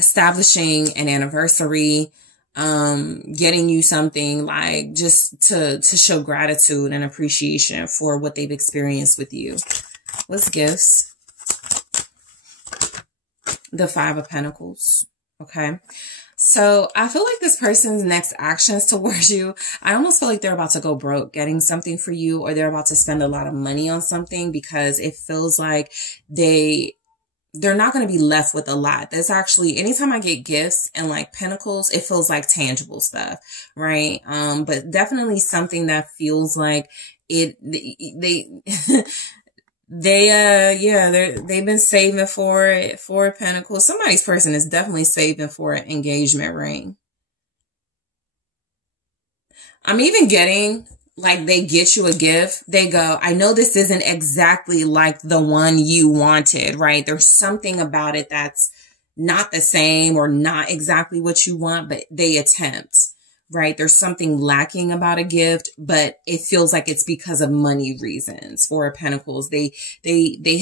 establishing an anniversary, getting you something like just to show gratitude and appreciation for what they've experienced with you. What's gifts? The Five of Pentacles. Okay. So I feel like this person's next actions towards you, I almost feel like they're about to go broke getting something for you, or they're about to spend a lot of money on something, because it feels like they're not going to be left with a lot. That's actually, anytime I get gifts and like pentacles, it feels like tangible stuff, right? But definitely something that feels like they've been saving for it, for pentacles. Somebody's person is definitely saving for an engagement ring. I'm even getting like they get you a gift. They go, I know this isn't exactly like the one you wanted, right? There's something about it that's not the same or not exactly what you want, but they attempt, right? There's something lacking about a gift, but it feels like it's because of money reasons. For Pentacles, they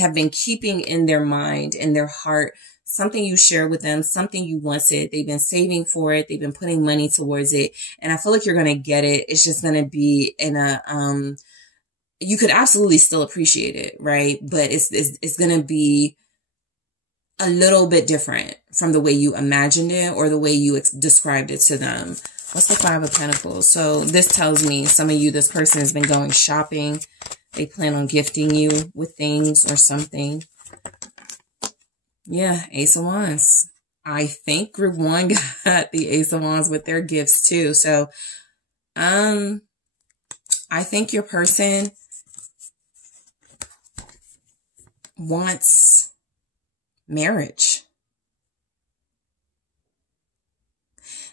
have been keeping in their mind, in their heart, something you share with them, something you wanted. They've been saving for it. They've been putting money towards it. And I feel like you're going to get it. It's just going to be in a, you could absolutely still appreciate it, right? But it's going to be a little bit different from the way you imagined it or the way you described it to them. What's the Five of Pentacles? So this tells me some of you, this person has been going shopping. They plan on gifting you with things or something. Yeah, Ace of Wands. I think group one got the Ace of Wands with their gifts too. So, I think your person wants marriage.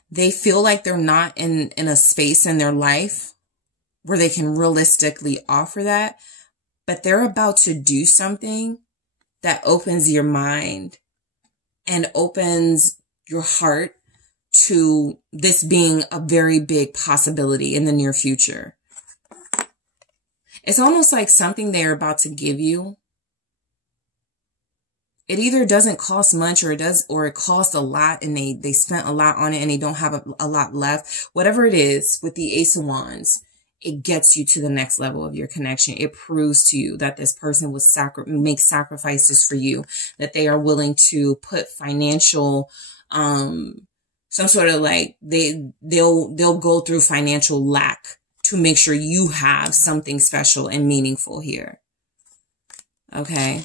They feel like they're not in a space in their life where they can realistically offer that, but they're about to do something that opens your mind and opens your heart to this being a very big possibility in the near future. It's almost like something they're about to give you. It either doesn't cost much or it costs a lot and they spent a lot on it and they don't have a lot left. Whatever it is with the Ace of Wands, it gets you to the next level of your connection. It proves to you that this person will make sacrifices for you, that they are willing to put financial, some sort of like they'll go through financial lack to make sure you have something special and meaningful here. Okay.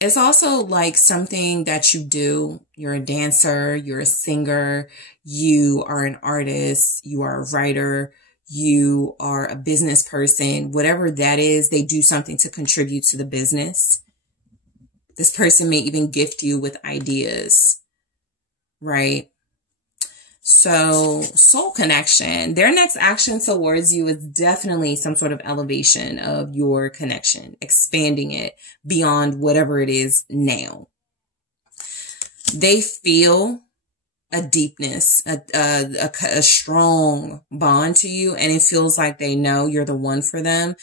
It's also like something that you do. You're a dancer, you're a singer, you are an artist, you are a writer, you are a business person, whatever that is, they do something to contribute to the business. This person may even gift you with ideas, right? So soul connection, their next action towards you is definitely some sort of elevation of your connection, expanding it beyond whatever it is now. They feel a deepness, a strong bond to you, and it feels like they know you're the one for them.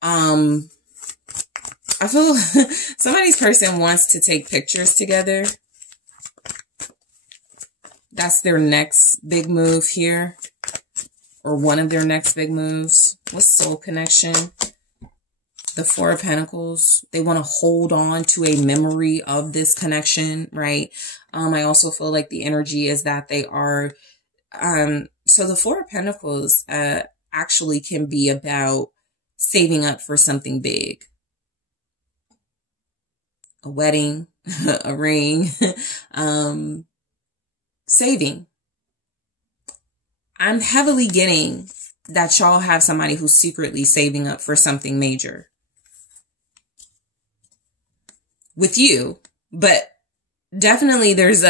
I feel somebody's person wants to take pictures together. That's their next big move here, or one of their next big moves. What's soul connection? The Four of Pentacles. They want to hold on to a memory of this connection, right? I also feel like the energy is that they are, so the Four of Pentacles, actually can be about saving up for something big. A wedding, a ring, saving. I'm heavily getting that y'all have somebody who's secretly saving up for something major with you, but definitely there's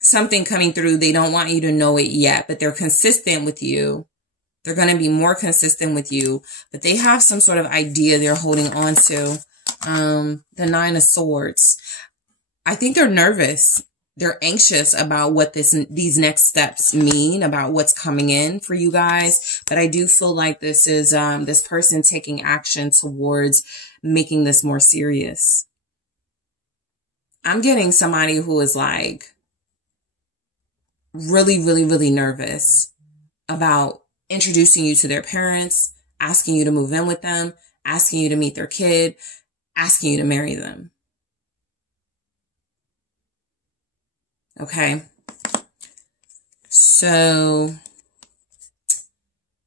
something coming through. They don't want you to know it yet, but they're consistent with you. They're going to be more consistent with you, but they have some sort of idea they're holding on to. The Nine of Swords. I think they're nervous. They're anxious about what these next steps mean, about what's coming in for you guys. But I do feel like this is this person taking action towards making this more serious. I'm getting somebody who is like really, really, really nervous about introducing you to their parents, asking you to move in with them, asking you to meet their kid, asking you to marry them. Okay. So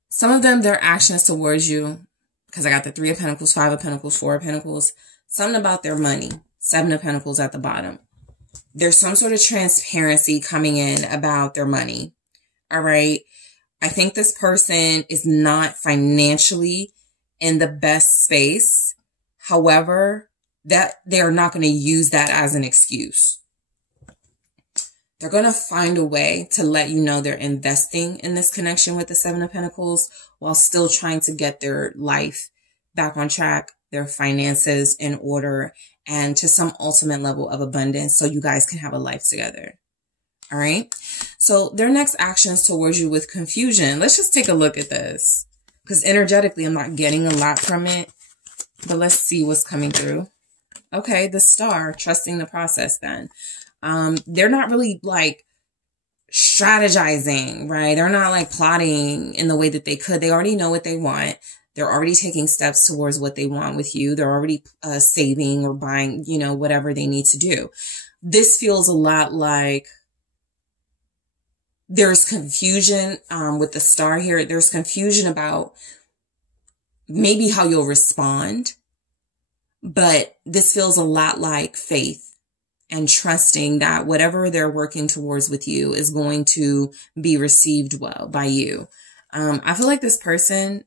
some of them, their actions towards you, because I got the 3 of Pentacles, 5 of Pentacles, 4 of Pentacles, something about their money, 7 of Pentacles at the bottom. There's some sort of transparency coming in about their money. All right. I think this person is not financially in the best space. However, that they are not going to use that as an excuse. They're going to find a way to let you know they're investing in this connection with the 7 of Pentacles while still trying to get their life back on track, their finances in order, and to some ultimate level of abundance so you guys can have a life together. All right. So their next actions towards you with confusion. Let's just take a look at this because energetically, I'm not getting a lot from it, but let's see what's coming through. Okay. The Star, trusting the process then. They're not really like strategizing, right? They're not like plotting in the way that they could. They already know what they want. They're already taking steps towards what they want with you. They're already saving or buying, you know, whatever they need to do. This feels a lot like there's confusion with the Star here. There's confusion about maybe how you'll respond, but this feels a lot like faith and trusting that whatever they're working towards with you is going to be received well by you. I feel like this person,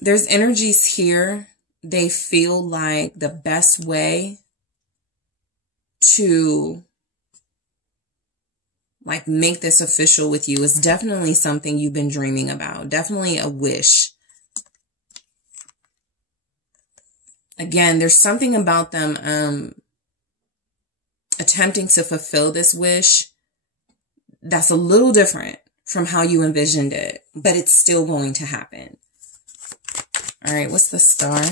there's energies here. They feel like the best way to like make this official with you is definitely something you've been dreaming about. Definitely a wish. Again, there's something about them attempting to fulfill this wish that's a little different from how you envisioned it, but it's still going to happen. All right, what's the Star?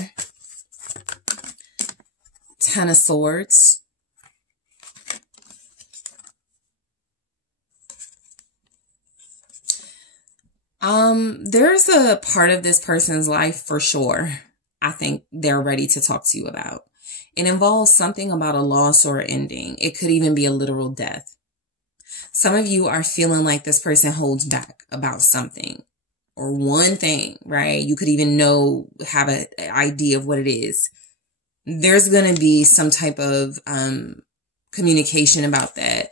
10 of Swords. There's a part of this person's life for sure I think they're ready to talk to you about. It involves something about a loss or an ending. It could even be a literal death. Some of you are feeling like this person holds back about something or one thing, right? You could even have an idea of what it is. There's going to be some type of communication about that.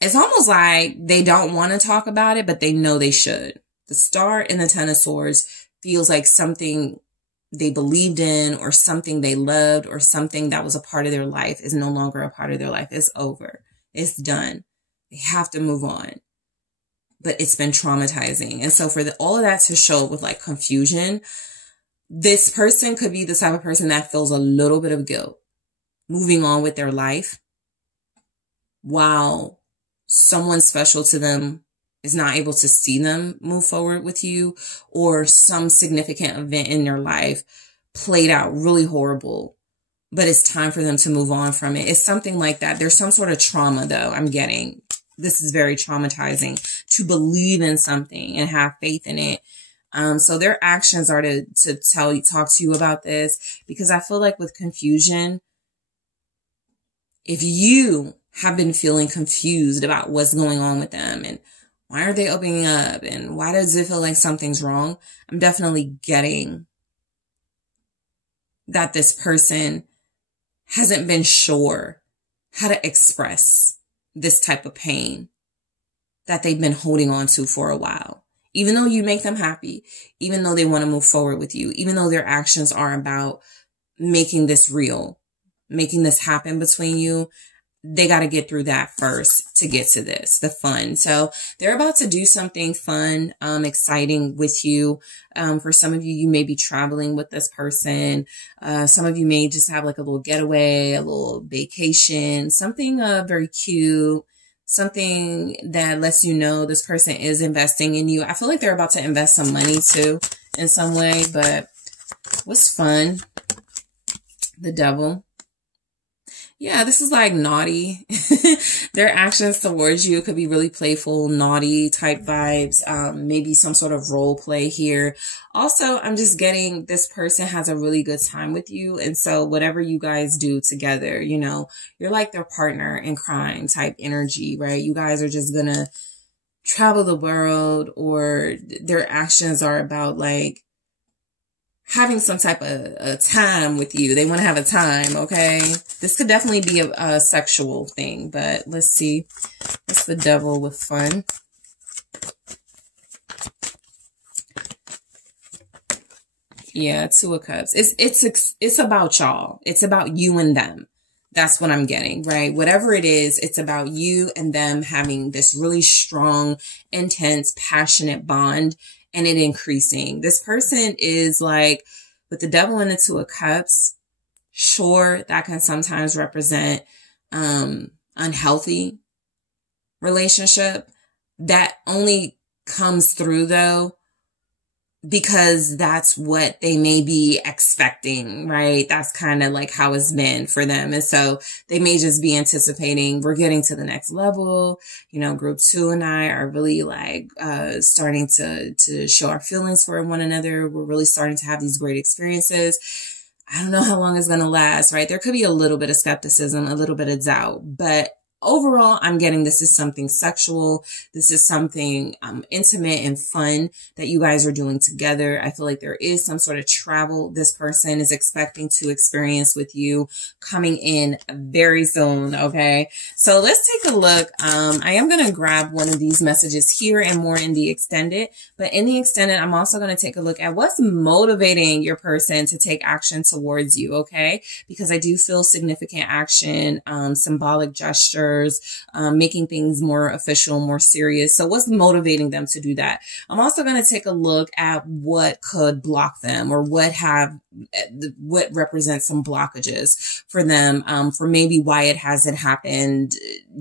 It's almost like they don't want to talk about it, but they know they should. The Star and the 10 of Swords feels like something they believed in or something they loved or something that was a part of their life is no longer a part of their life. It's over. It's done. They have to move on. But it's been traumatizing. And so for all of that to show with like confusion, this person could be the type of person that feels a little bit of guilt moving on with their life while someone special to them is not able to see them move forward with you, or some significant event in their life played out really horrible, but it's time for them to move on from it. It's something like that. There's some sort of trauma though. I'm getting this is very traumatizing to believe in something and have faith in it. So their actions are to talk to you about this, because I feel like with confusion, if you have been feeling confused about what's going on with them and why are they opening up and why does it feel like something's wrong, I'm definitely getting that this person hasn't been sure how to express this type of pain that they've been holding on to for a while. Even though you make them happy, even though they want to move forward with you, even though their actions are about making this real, making this happen between you, they got to get through that first to get to this, the fun. So they're about to do something fun, exciting with you. For some of you, you may be traveling with this person. Some of you may just have like a little getaway, a little vacation, something very cute, something that lets you know this person is investing in you. I feel like they're about to invest some money too in some way, but What's fun? The Devil. Yeah, this is like naughty. Their actions towards you could be really playful, naughty type vibes. Maybe some sort of role play here. Also, I'm just getting this person has a really good time with you. And so whatever you guys do together, you know, you're like their partner in crime type energy, right? You guys are just gonna travel the world, or their actions are about like having some type of a time with you. They want to have a time, okay? This could definitely be a sexual thing, but let's see. What's the Devil with fun? Yeah, Two of Cups. It's about y'all. It's about you and them. That's what I'm getting, right? Whatever it is, it's about you and them having this really strong, intense, passionate bond, and it increasing. This person is like, with the Devil and the Two of Cups, sure, that can sometimes represent unhealthy relationship. That only comes through, though, because that's what they may be expecting, right? That's kind of like how it's been for them. And so they may just be anticipating we're getting to the next level. You know, group 2 and I are really like starting to show our feelings for one another. We're really starting to have these great experiences. I don't know how long it's going to last, right? There could be a little bit of skepticism, a little bit of doubt, but overall, I'm getting this is something sexual. This is something intimate and fun that you guys are doing together. I feel like there is some sort of travel this person is expecting to experience with you coming in very soon, okay? So let's take a look. I am going to grab one of these messages here and more in the extended. But in the extended, I'm also going to take a look at what's motivating your person to take action towards you, okay? Because I do feel significant action, symbolic gesture, making things more official, more serious. So what's motivating them to do that? I'm also going to take a look at what could block them, or what represents some blockages for them, for maybe why it hasn't happened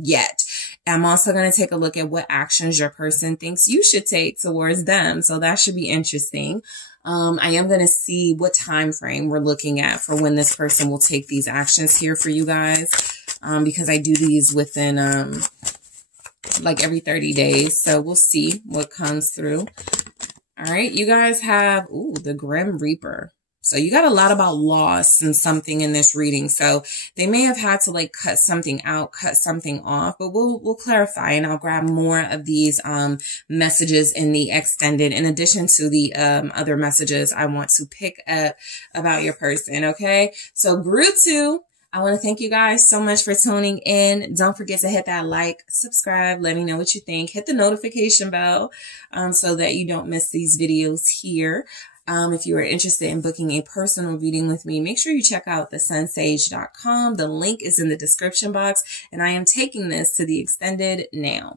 yet. I'm also going to take a look at what actions your person thinks you should take towards them. So that should be interesting. I am going to see what time frame we're looking at for when this person will take these actions here for you guys. Because I do these within, like every 30 days. So we'll see what comes through. All right. You guys have, the Grim Reaper. So you got a lot about loss and something in this reading. So they may have had to like cut something out, cut something off, but we'll clarify, and I'll grab more of these, messages in the extended, in addition to the, other messages I want to pick up about your person. Okay. So group 2. I want to thank you guys so much for tuning in. Don't forget to hit that like, subscribe, let me know what you think. Hit the notification bell so that you don't miss these videos here. If you are interested in booking a personal reading with me, make sure you check out TheSunSage.com. The link is in the description box, and I am taking this to the extended now.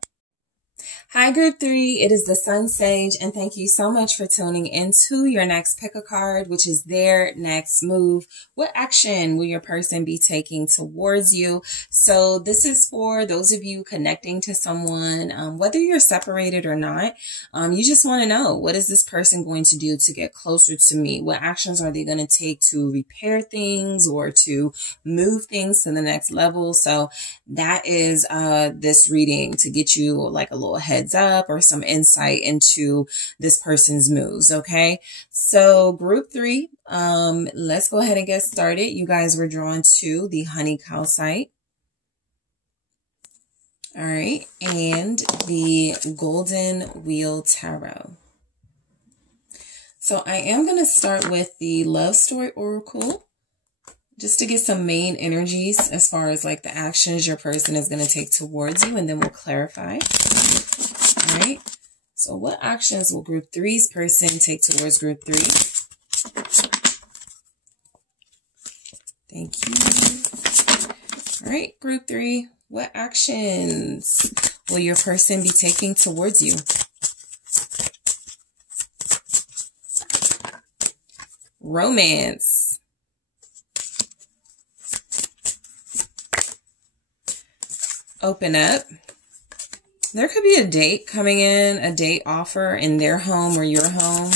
Hi, group 3. It is the SunSage, and thank you so much for tuning into your next pick a card, which is their next move. What action will your person be taking towards you? So this is for those of you connecting to someone, whether you're separated or not. You just want to know, what is this person going to do to get closer to me? What actions are they going to take to repair things or to move things to the next level? So that is this reading, to get you like a little heads up or some insight into this person's moves. Okay. So group 3, let's go ahead and get started. You guys were drawn to the Honey Calcite. All right. And the Golden Wheel Tarot. So I am going to start with the Love Story Oracle, just to get some main energies as far as like the actions your person is going to take towards you, and then we'll clarify. All right. So what actions will group 3's person take towards group 3? Thank you. All right, group 3, what actions will your person be taking towards you? Romance. Open up. There could be a date coming in, a date offer in their home or your home.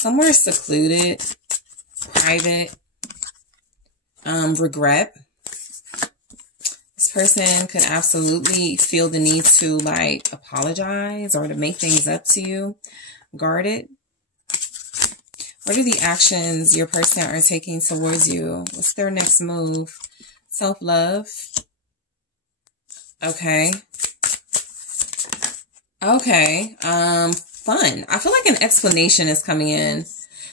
somewhere secluded, private, regret. This person could absolutely feel the need to like apologize or to make things up to you. Guarded. What are the actions your person are taking towards you? What's their next move? Self-love. Okay. Okay. Fun. I feel like an explanation is coming in.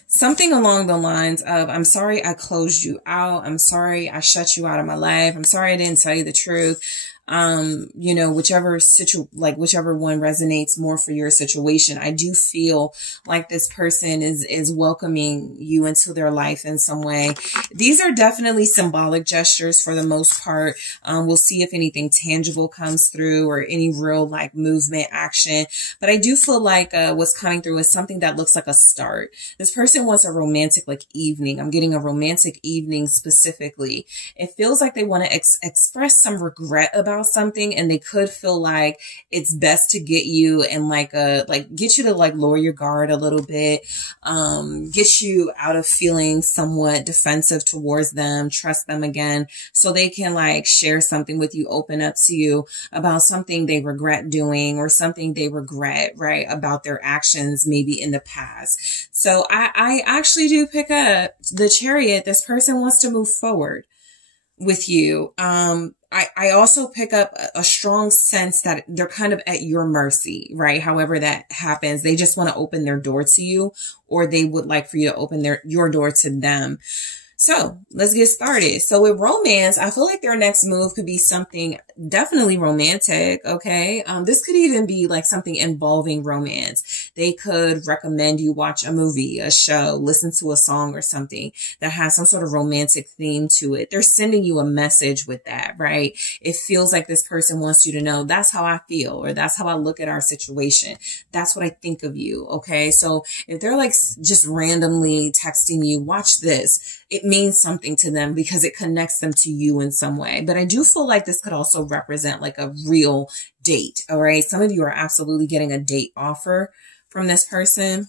Something along the lines of, I'm sorry I closed you out. I'm sorry I shut you out of my life. I'm sorry I didn't tell you the truth. You know, whichever one resonates more for your situation. I do feel like this person is welcoming you into their life in some way. These are definitely symbolic gestures for the most part. We'll see if anything tangible comes through or any real like movement, action. But I do feel like what's coming through is something that looks like a start. This person wants a romantic like evening. I'm getting a romantic evening specifically. It feels like they want to express some regret about something, and they could feel like it's best to get you and get you to like lower your guard a little bit, get you out of feeling somewhat defensive towards them, trust them again, so they can like share something with you, open up to you about something they regret doing or something they regret, right, about their actions maybe in the past. So I actually do pick up the Chariot. This person wants to move forward with you. I also pick up a strong sense that they're kind of at your mercy, right? However that happens, they just want to open their door to you, or they would like for you to open your door to them. So let's get started. So with romance, I feel like their next move could be something definitely romantic. Okay. This could even be like something involving romance. They could recommend you watch a movie, a show, listen to a song or something that has some sort of romantic theme to it. They're sending you a message with that, right? It feels like this person wants you to know that's how I feel, or that's how I look at our situation. That's what I think of you. Okay. So if they're like just randomly texting you, watch this, it means something to them because it connects them to you in some way. But I do feel like this could also represent like a real date. All right. Some of you are absolutely getting a date offer from this person.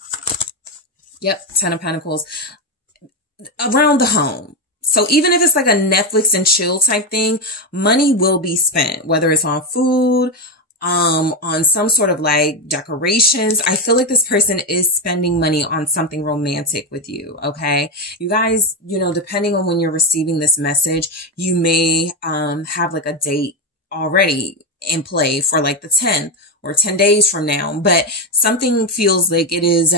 Yep. 10 of Pentacles. Around the home. So even if it's like a Netflix and chill type thing, money will be spent, whether it's on food, on some sort of like decorations. I feel like this person is spending money on something romantic with you. Okay. You guys, you know, depending on when you're receiving this message, you may, have like a date already in play for like the 10th or 10 days from now, but something feels like it is,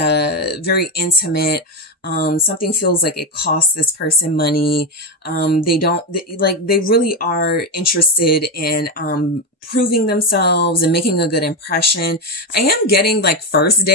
very intimate. Something feels like it costs this person money. They really are interested in, proving themselves and making a good impression. I am getting like first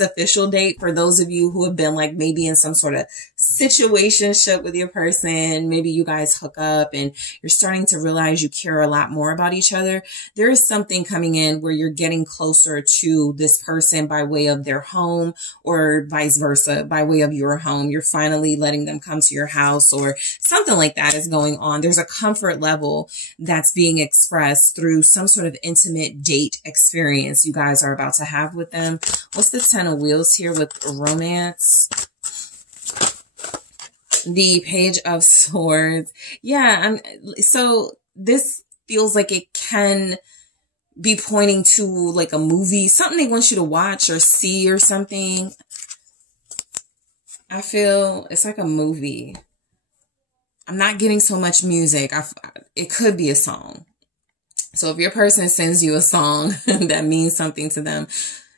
official date for those of you who have been like maybe in some sort of situationship with your person. Maybe you guys hook up and you're starting to realize you care a lot more about each other. There is something coming in where you're getting closer to this person by way of their home, or vice versa, by way of your home. You're finally letting them come to your house, or something like that is going on. There's a comfort level that's being expressed through some sort of intimate date experience you guys are about to have with them. What's the 10 of Wheels here with romance? The Page of Swords. Yeah, so this feels like it can be pointing to like a movie, something they want you to watch or see or something. I feel it's like a movie. I'm not getting so much music. It could be a song. So if your person sends you a song that means something to them,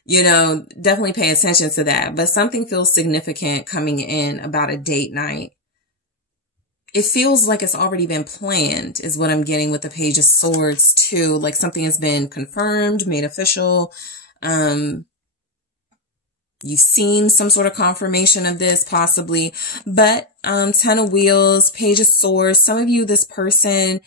you know, definitely pay attention to that. But something feels significant coming in about a date night. It feels like it's already been planned is what I'm getting with the Page of Swords too. Like something has been confirmed, made official. You've seen some sort of confirmation of this possibly, but 10 of Wheels, Page of Swords. Some of you, this person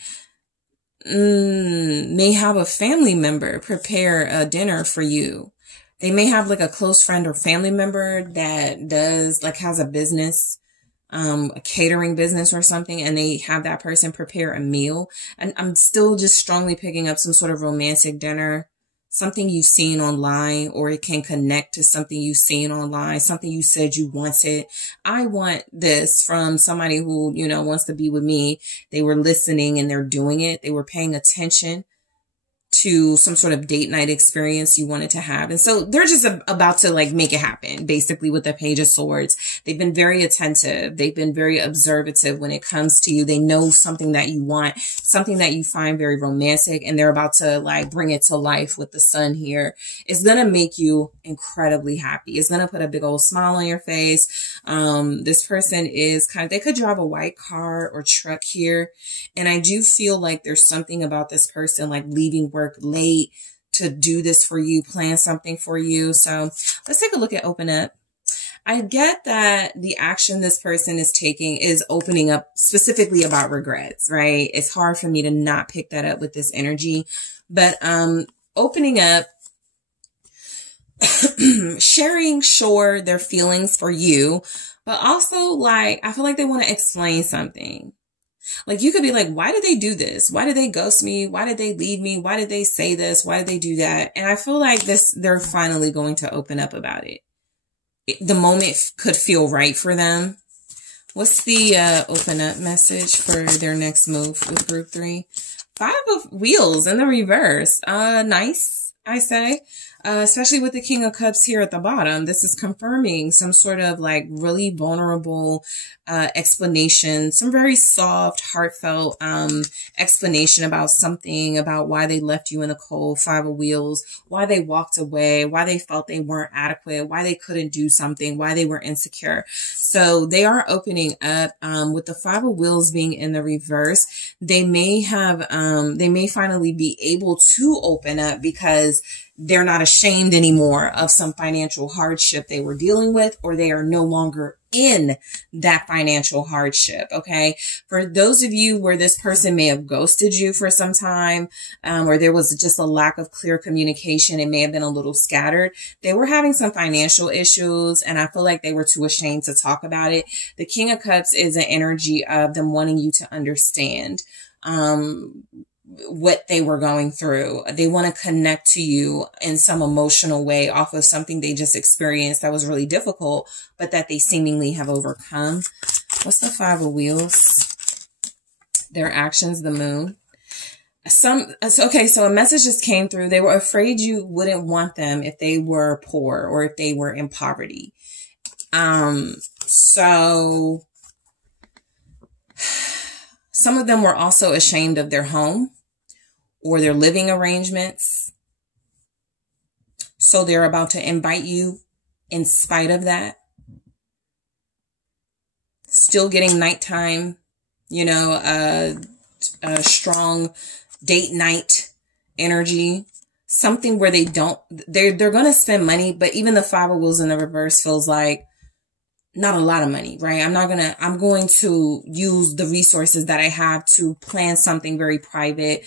may have a family member prepare a dinner for you. They may have like a close friend or family member that has a business, a catering business or something, and they have that person prepare a meal. And I'm still just strongly picking up some sort of romantic dinner, something you've seen online, or it can connect to something you've seen online, something you said you wanted. I want this from somebody who, you know, wants to be with me. They were listening and they're doing it. They were paying attention to some sort of date night experience you wanted to have. And so they're just about to like make it happen, basically, with the Page of Swords. They've been very attentive. They've been very observative when it comes to you. They know something that you want, something that you find very romantic, and they're about to like bring it to life with the Sun here. It's going to make you incredibly happy. It's going to put a big old smile on your face. This person is they could drive a white car or truck here. And I do feel like there's something about this person, like leaving work late to do this for you, plan something for you. So let's take a look at Open Up. I get that the action this person is taking is opening up specifically about regrets, right? It's hard for me to not pick that up with this energy, but opening up, sharing, sure, their feelings for you, but also like, I feel like they want to explain something. Like you could be like, why did they do this? Why did they ghost me? Why did they leave me? Why did they say this? Why did they do that? And I feel like they're finally going to open up about it. The moment could feel right for them. What's the open up message for their next move with group 3? 5 of Wheels in the reverse. Nice, I say. Especially with the King of Cups here at the bottom. This is confirming some sort of like really vulnerable explanation, some very soft, heartfelt explanation about something, about why they left you in the cold. 5 of Wheels, why they walked away, why they felt they weren't adequate, why they couldn't do something, why they were insecure. So they are opening up with the 5 of Wheels being in the reverse. They may finally be able to open up because they're not ashamed anymore of some financial hardship they were dealing with, or they are no longer in that financial hardship. Okay. For those of you where this person may have ghosted you for some time, or there was just a lack of clear communication, it may have been a little scattered. They were having some financial issues, and I feel like they were too ashamed to talk about it. The King of Cups is an energy of them wanting you to understand, what they were going through. They want to connect to you in some emotional way off of something they just experienced that was really difficult, but that they seemingly have overcome. What's the 5 of Wheels? Their actions, the Moon. So a message just came through. They were afraid you wouldn't want them if they were poor or if they were in poverty. So some of them were also ashamed of their home or their living arrangements. So they're about to invite you in spite of that. Still getting nighttime, you know, a strong date night energy. Something where they're going to spend money, but even the 5 of Wheels in the reverse feels like not a lot of money, right? I'm going to use the resources that I have to plan something very private,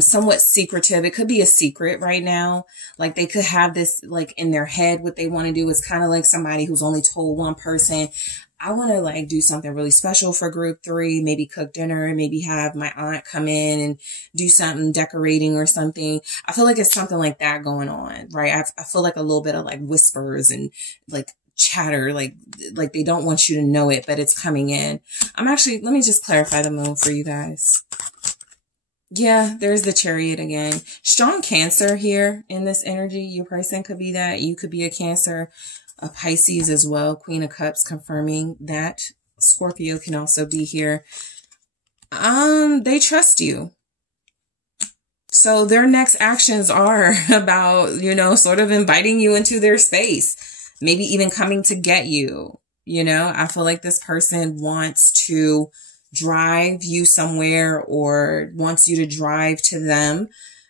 somewhat secretive. It could be a secret right now. Like they could have this like in their head. What they want to do is kind of like somebody who's only told one person, I want to like do something really special for group 3, maybe cook dinner, maybe have my aunt come in and do something decorating or something. I feel like it's something like that going on, right? I feel like a little bit of like whispers and like chatter, like they don't want you to know it, but it's coming in. Let me just clarify the Moon for you guys. Yeah, there's the Chariot again. Strong Cancer here in this energy. Your person could be that. You could be a Cancer, a Pisces as well. Queen of Cups confirming that. Scorpio can also be here. They trust you. So their next actions are about, you know, sort of inviting you into their space. Maybe even coming to get you, you know. I feel like this person wants to drive you somewhere or wants you to drive to them.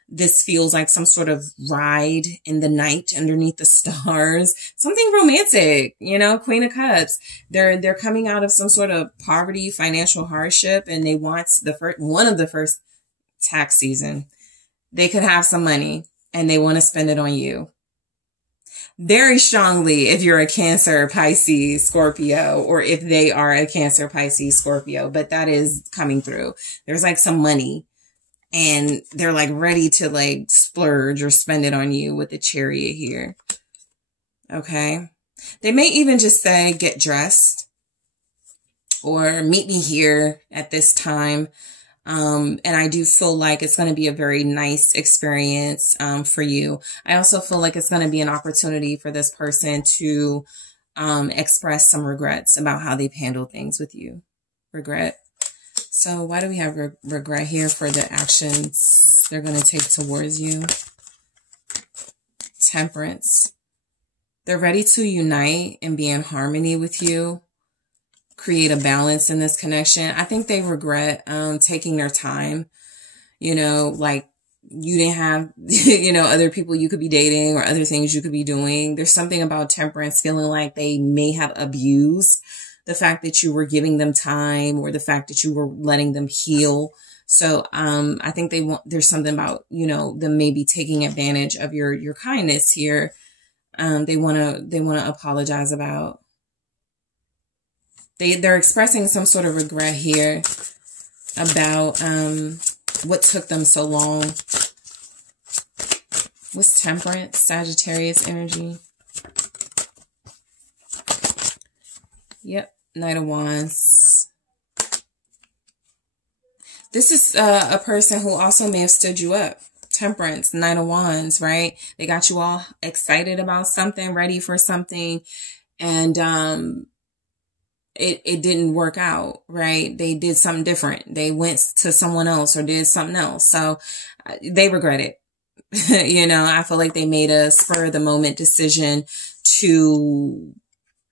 This feels like some sort of ride in the night underneath the stars, something romantic, you know. Queen of Cups. They're coming out of some sort of poverty, financial hardship, and they want one of the first tax season. They could have some money and they want to spend it on you. Very strongly if you're a Cancer, Pisces, Scorpio, or if they are a Cancer, Pisces, Scorpio, but that is coming through. There's like some money and they're like ready to like splurge or spend it on you with the Chariot here. Okay. They may even just say, get dressed or meet me here at this time. And I do feel like it's going to be a very nice experience, for you. I also feel like it's going to be an opportunity for this person to, express some regrets about how they've handled things with you. Regret. So why do we have regret here for the actions they're going to take towards you? Temperance. They're ready to unite and be in harmony with you. Create a balance in this connection. I think they regret taking their time. You know, like you didn't have, you know, other people you could be dating or other things you could be doing. There's something about temperance feeling like they may have abused the fact that you were giving them time or the fact that you were letting them heal. So I think there's something about, you know, them maybe taking advantage of your kindness here. They want to apologize about. They're expressing some sort of regret here about what took them so long. What's Temperance? Sagittarius energy. Yep. Knight of Wands. This is a person who also may have stood you up. Temperance, Knight of Wands, right? They got you all excited about something, ready for something, and it didn't work out, right? They did something different. They went to someone else or did something else. So they regret it. You know, I feel like they made a spur of the moment decision to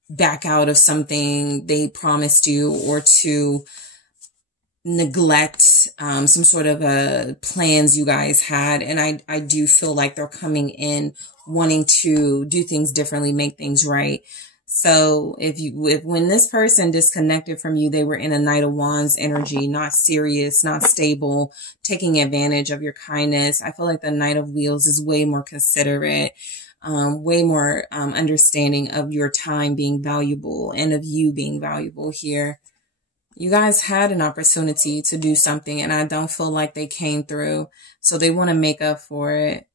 back out of something they promised you or to neglect some sort of plans you guys had. And I do feel like they're coming in wanting to do things differently, make things right. So when this person disconnected from you, they were in a Knight of Wands energy, not serious, not stable, taking advantage of your kindness. I feel like the Knight of Wheels is way more considerate, way more understanding of your time being valuable and of you being valuable here. You guys had an opportunity to do something and I don't feel like they came through. So they want to make up for it.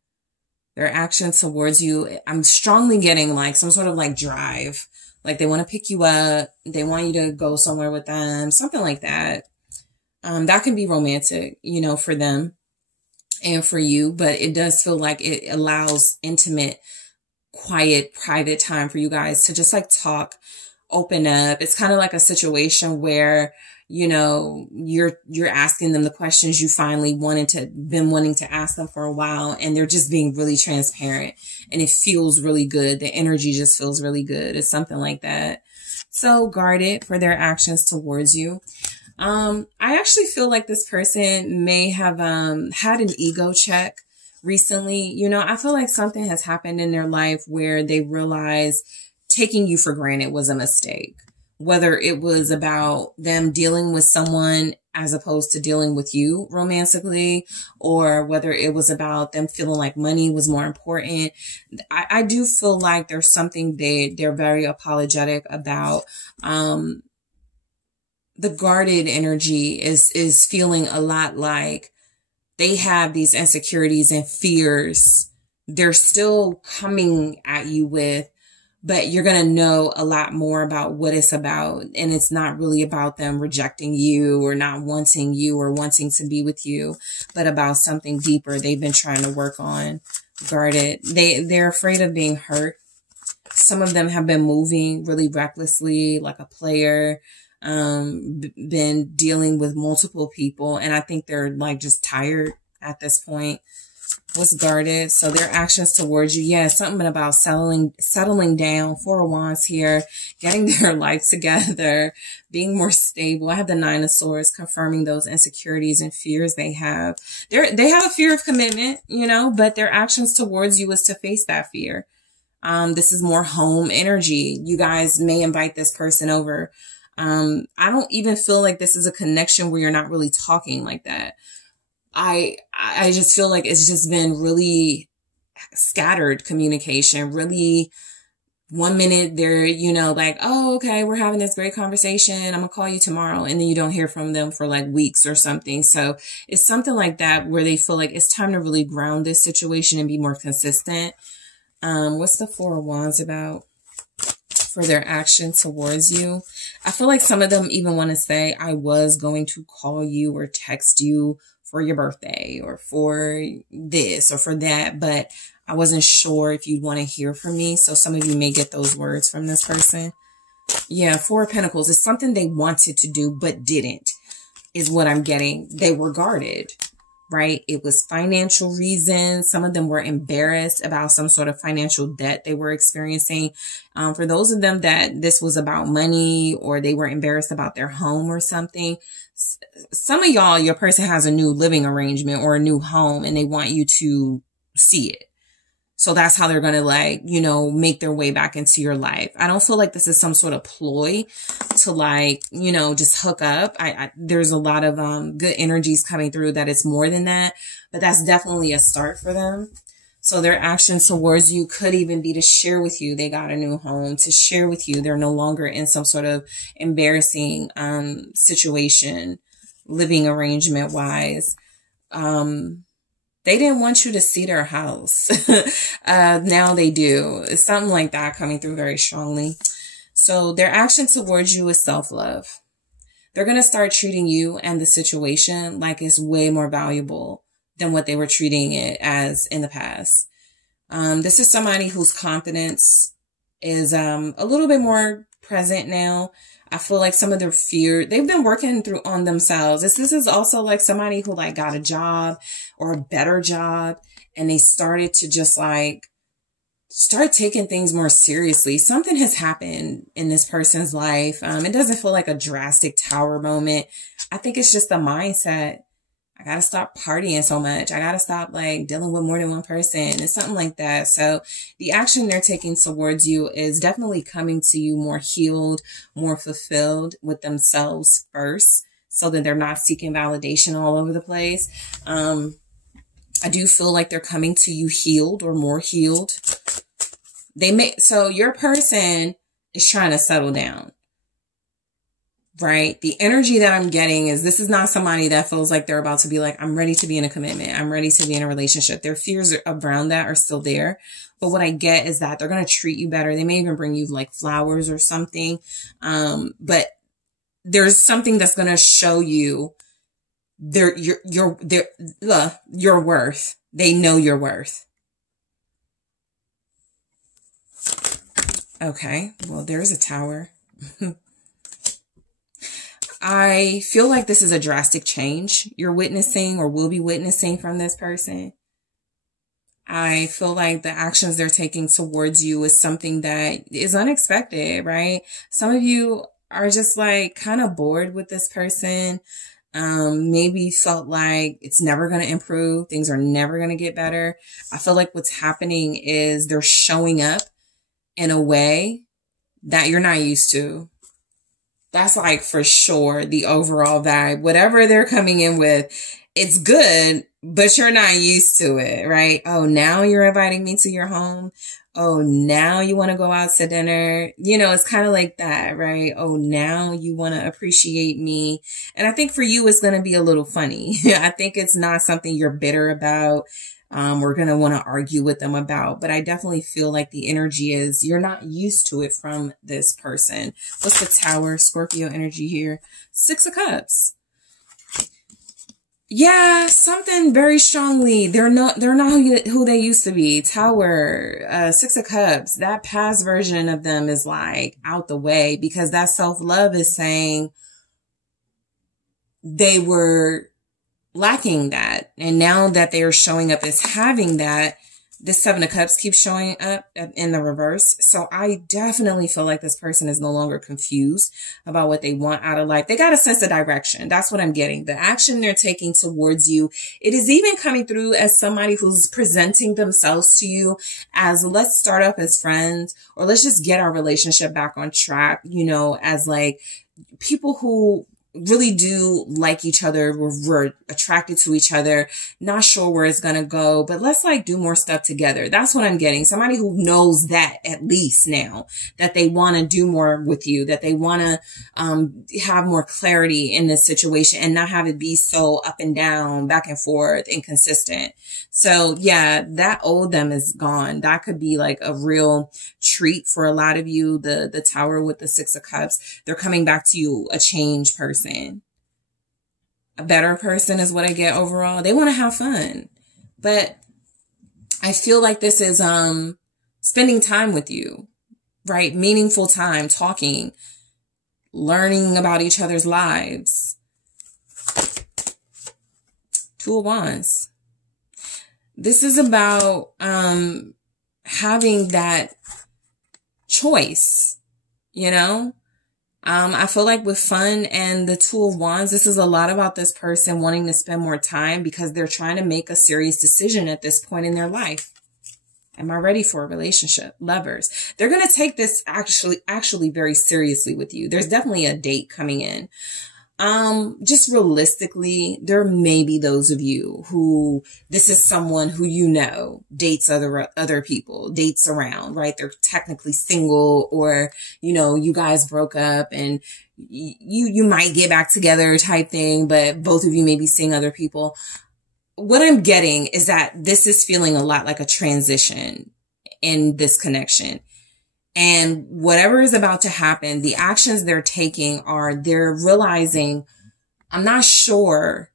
Their action towards you, I'm strongly getting like some sort of like drive. Like they want to pick you up. They want you to go somewhere with them. Something like that. That can be romantic, you know, for them and for you. But it does feel like it allows intimate, quiet, private time for you guys to just like talk, open up. It's kind of like a situation where, you know, you're asking them the questions you finally been wanting to ask them for a while, and they're just being really transparent and it feels really good. The energy just feels really good. It's something like that. So guard it for their actions towards you. I actually feel like this person may have had an ego check recently. You know, I feel like something has happened in their life where they realize taking you for granted was a mistake. Whether it was about them dealing with someone as opposed to dealing with you romantically, or whether it was about them feeling like money was more important. I do feel like there's something they're very apologetic about. The guarded energy is feeling a lot like they have these insecurities and fears they're still coming at you with, but you're going to know a lot more about what it's about. And it's not really about them rejecting you or not wanting you or wanting to be with you, but about something deeper they've been trying to work on. Guarded. They're afraid of being hurt. Some of them have been moving really recklessly, like a player, been dealing with multiple people. And I think they're like just tired at this point. Was guarded. So their actions towards you. Yeah, something about settling down. Four of Wands here, getting their life together, being more stable. I have the Nine of Swords confirming those insecurities and fears they have. They have a fear of commitment, you know, but their actions towards you is to face that fear. This is more home energy. You guys may invite this person over. I don't even feel like this is a connection where you're not really talking like that. I just feel like it's just been really scattered communication, really 1 minute they're, you know, like, oh, okay, we're having this great conversation, I'm gonna call you tomorrow. And then you don't hear from them for like weeks or something. So it's something like that where they feel like it's time to really ground this situation and be more consistent. What's the Four of Wands about for their action towards you? I feel like some of them even want to say, I was going to call you or text you for your birthday or for this or for that, but I wasn't sure if you'd want to hear from me. So some of you may get those words from this person. Yeah, Four of Pentacles is something they wanted to do but didn't, is what I'm getting. They were guarded, right? It was financial reasons. Some of them were embarrassed about some sort of financial debt they were experiencing. For those of them that this was about money, or they were embarrassed about their home or something. Some of y'all, your person has a new living arrangement or a new home and they want you to see it. So that's how they're going to, like, you know, make their way back into your life. I don't feel like this is some sort of ploy to, like, you know, just hook up. There's a lot of good energies coming through that it's more than that, but that's definitely a start for them. So their actions towards you could even be to share with you they got a new home, to share with you they're no longer in some sort of embarrassing situation, living arrangement wise. They didn't want you to see their house. Now they do. It's something like that coming through very strongly. So their action towards you is self-love. They're going to start treating you and the situation like it's way more valuable than what they were treating it as in the past. This is somebody whose confidence is a little bit more present now. I feel like some of their fear, they've been working through on themselves. This is also like somebody who like got a job or a better job, and they started to just like start taking things more seriously. Something has happened in this person's life. It doesn't feel like a drastic tower moment. I think it's just the mindset. I got to stop partying so much. I got to stop like dealing with more than one person. It's something like that. So the action they're taking towards you is definitely coming to you more healed, more fulfilled with themselves first, so that they're not seeking validation all over the place. I do feel like they're coming to you healed or more healed. So your person is trying to settle down. Right? The energy that I'm getting is this is not somebody that feels like they're about to be like, I'm ready to be in a commitment. I'm ready to be in a relationship. Their fears around that are still there. But what I get is that they're going to treat you better. They may even bring you like flowers or something. But there's something that's going to show you your worth. They know your worth. Okay. Well, there's a Tower. I feel like this is a drastic change you're witnessing or will be witnessing from this person. I feel like the actions they're taking towards you is something that is unexpected, right? Some of you are just like kind of bored with this person. Maybe felt like it's never going to improve. Things are never going to get better. I feel like what's happening is they're showing up in a way that you're not used to. That's like for sure the overall vibe. Whatever they're coming in with, it's good, but you're not used to it, right? Oh, now you're inviting me to your home. Oh, now you want to go out to dinner. You know, it's kind of like that, right? Oh, now you want to appreciate me. And I think for you, it's going to be a little funny. I think it's not something you're bitter about. We're going to want to argue with them about, but I definitely feel like the energy is you're not used to it from this person. What's the Tower? Scorpio energy here. Six of Cups. Yeah, something very strongly. They're not who they used to be. Tower, Six of Cups. That past version of them is like out the way, because that self-love is saying they were lacking that. And now that they are showing up as having that, this Seven of Cups keeps showing up in the reverse. So I definitely feel like this person is no longer confused about what they want out of life. They got a sense of direction. That's what I'm getting. The action they're taking towards you, it is even coming through as somebody who's presenting themselves to you as, let's start up as friends, or let's just get our relationship back on track, you know, as like people who really do like each other. We're attracted to each other. Not sure where it's going to go, but let's like do more stuff together. That's what I'm getting. Somebody who knows that at least now, that they want to do more with you, that they want to have more clarity in this situation and not have it be so up and down, back and forth, inconsistent. So yeah, that old them is gone. That could be like a real treat for a lot of you. The Tower with the Six of Cups, they're coming back to you, a changed person. A better person is what I get overall. They want to have fun. But I feel like this is spending time with you, right? Meaningful time, talking, learning about each other's lives. Two of Wands. This is about having that choice, you know? I feel like with fun and the Two of Wands, this is a lot about this person wanting to spend more time because they're trying to make a serious decision at this point in their life. Am I ready for a relationship? Lovers. They're going to take this actually very seriously with you. There's definitely a date coming in. Just realistically, there may be those of you who this is someone who, you know, dates other people, dates around, right? They're technically single, or, you know, you guys broke up and you might get back together type thing, but both of you may be seeing other people. What I'm getting is that this is feeling a lot like a transition in this connection. And whatever is about to happen, the actions they're taking are they're realizing, I'm not sure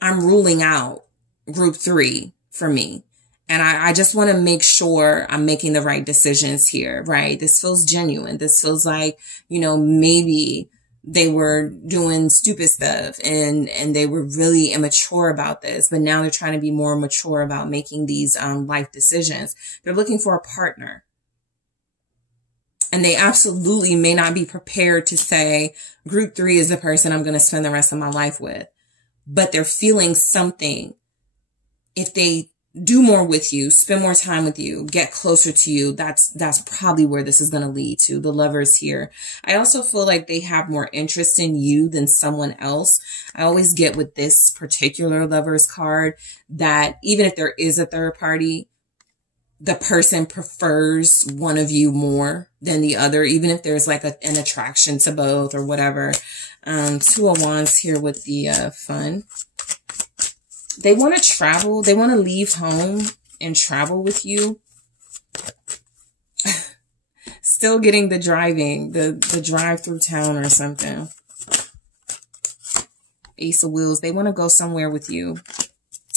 I'm ruling out group 3 for me. And I just want to make sure I'm making the right decisions here, right? This feels genuine. This feels like, you know, maybe they were doing stupid stuff and they were really immature about this, but now they're trying to be more mature about making these life decisions. They're looking for a partner. And they absolutely may not be prepared to say, group 3 is the person I'm going to spend the rest of my life with. But they're feeling something. If they do more with you, spend more time with you, get closer to you, that's probably where this is going to lead to. The Lovers here. I also feel like they have more interest in you than someone else. I always get with this particular Lovers card that even if there is a third party, the person prefers one of you more than the other, even if there's like an attraction to both or whatever. Two of Wands here with the fun. They want to travel. They want to leave home and travel with you. Still getting the driving, the drive through town or something. Ace of Wheels. They want to go somewhere with you.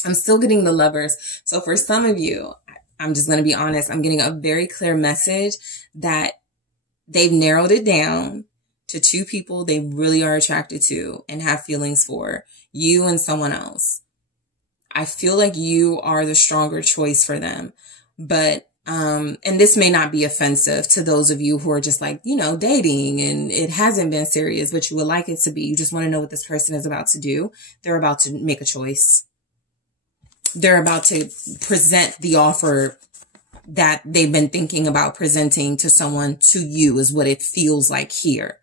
I'm still getting the Lovers. So for some of you, I'm just going to be honest. I'm getting a very clear message that they've narrowed it down to 2 people they really are attracted to and have feelings for, you and someone else. I feel like you are the stronger choice for them. But, and this may not be offensive to those of you who are just like, you know, dating and it hasn't been serious, but you would like it to be. You just want to know what this person is about to do. They're about to make a choice. They're about to present the offer that they've been thinking about presenting to someone, to you, is what it feels like here.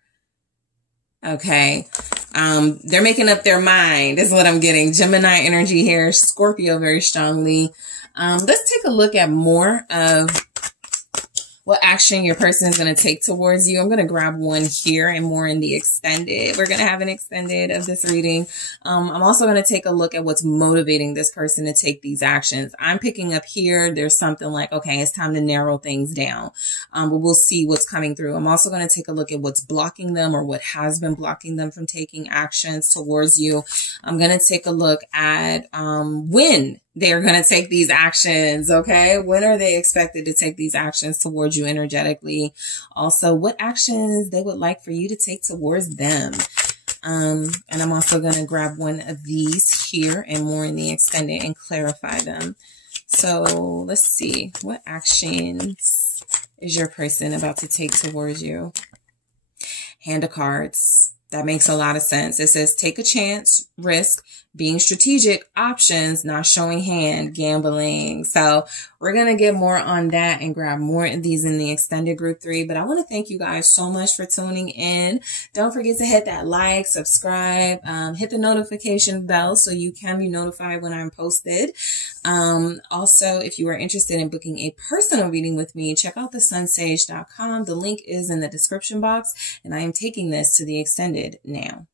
Okay. They're making up their mind is what I'm getting. Gemini energy here. Scorpio very strongly. Let's take a look at more of what action your person is going to take towards you. I'm going to grab one here and more in the extended. We're going to have an extended of this reading. I'm also going to take a look at what's motivating this person to take these actions. I'm picking up here. There's something like, okay, it's time to narrow things down. But we'll see what's coming through. I'm also going to take a look at what's blocking them or what has been blocking them from taking actions towards you. I'm going to take a look at when they're going to take these actions, okay? When are they expected to take these actions towards you energetically? Also, what actions they would like for you to take towards them. And I'm also going to grab one of these here and more in the extended and clarify them. So let's see. What actions is your person about to take towards you? Hand of Cards. That makes a lot of sense. It says take a chance, risk, being strategic, options, not showing hand, gambling. So we're going to get more on that and grab more of these in the extended group 3. But I want to thank you guys so much for tuning in. Don't forget to hit that like, subscribe, hit the notification bell so you can be notified when I'm posted. Also, if you are interested in booking a personal reading with me, check out TheSunSage.com. The link is in the description box, and I am taking this to the extended now.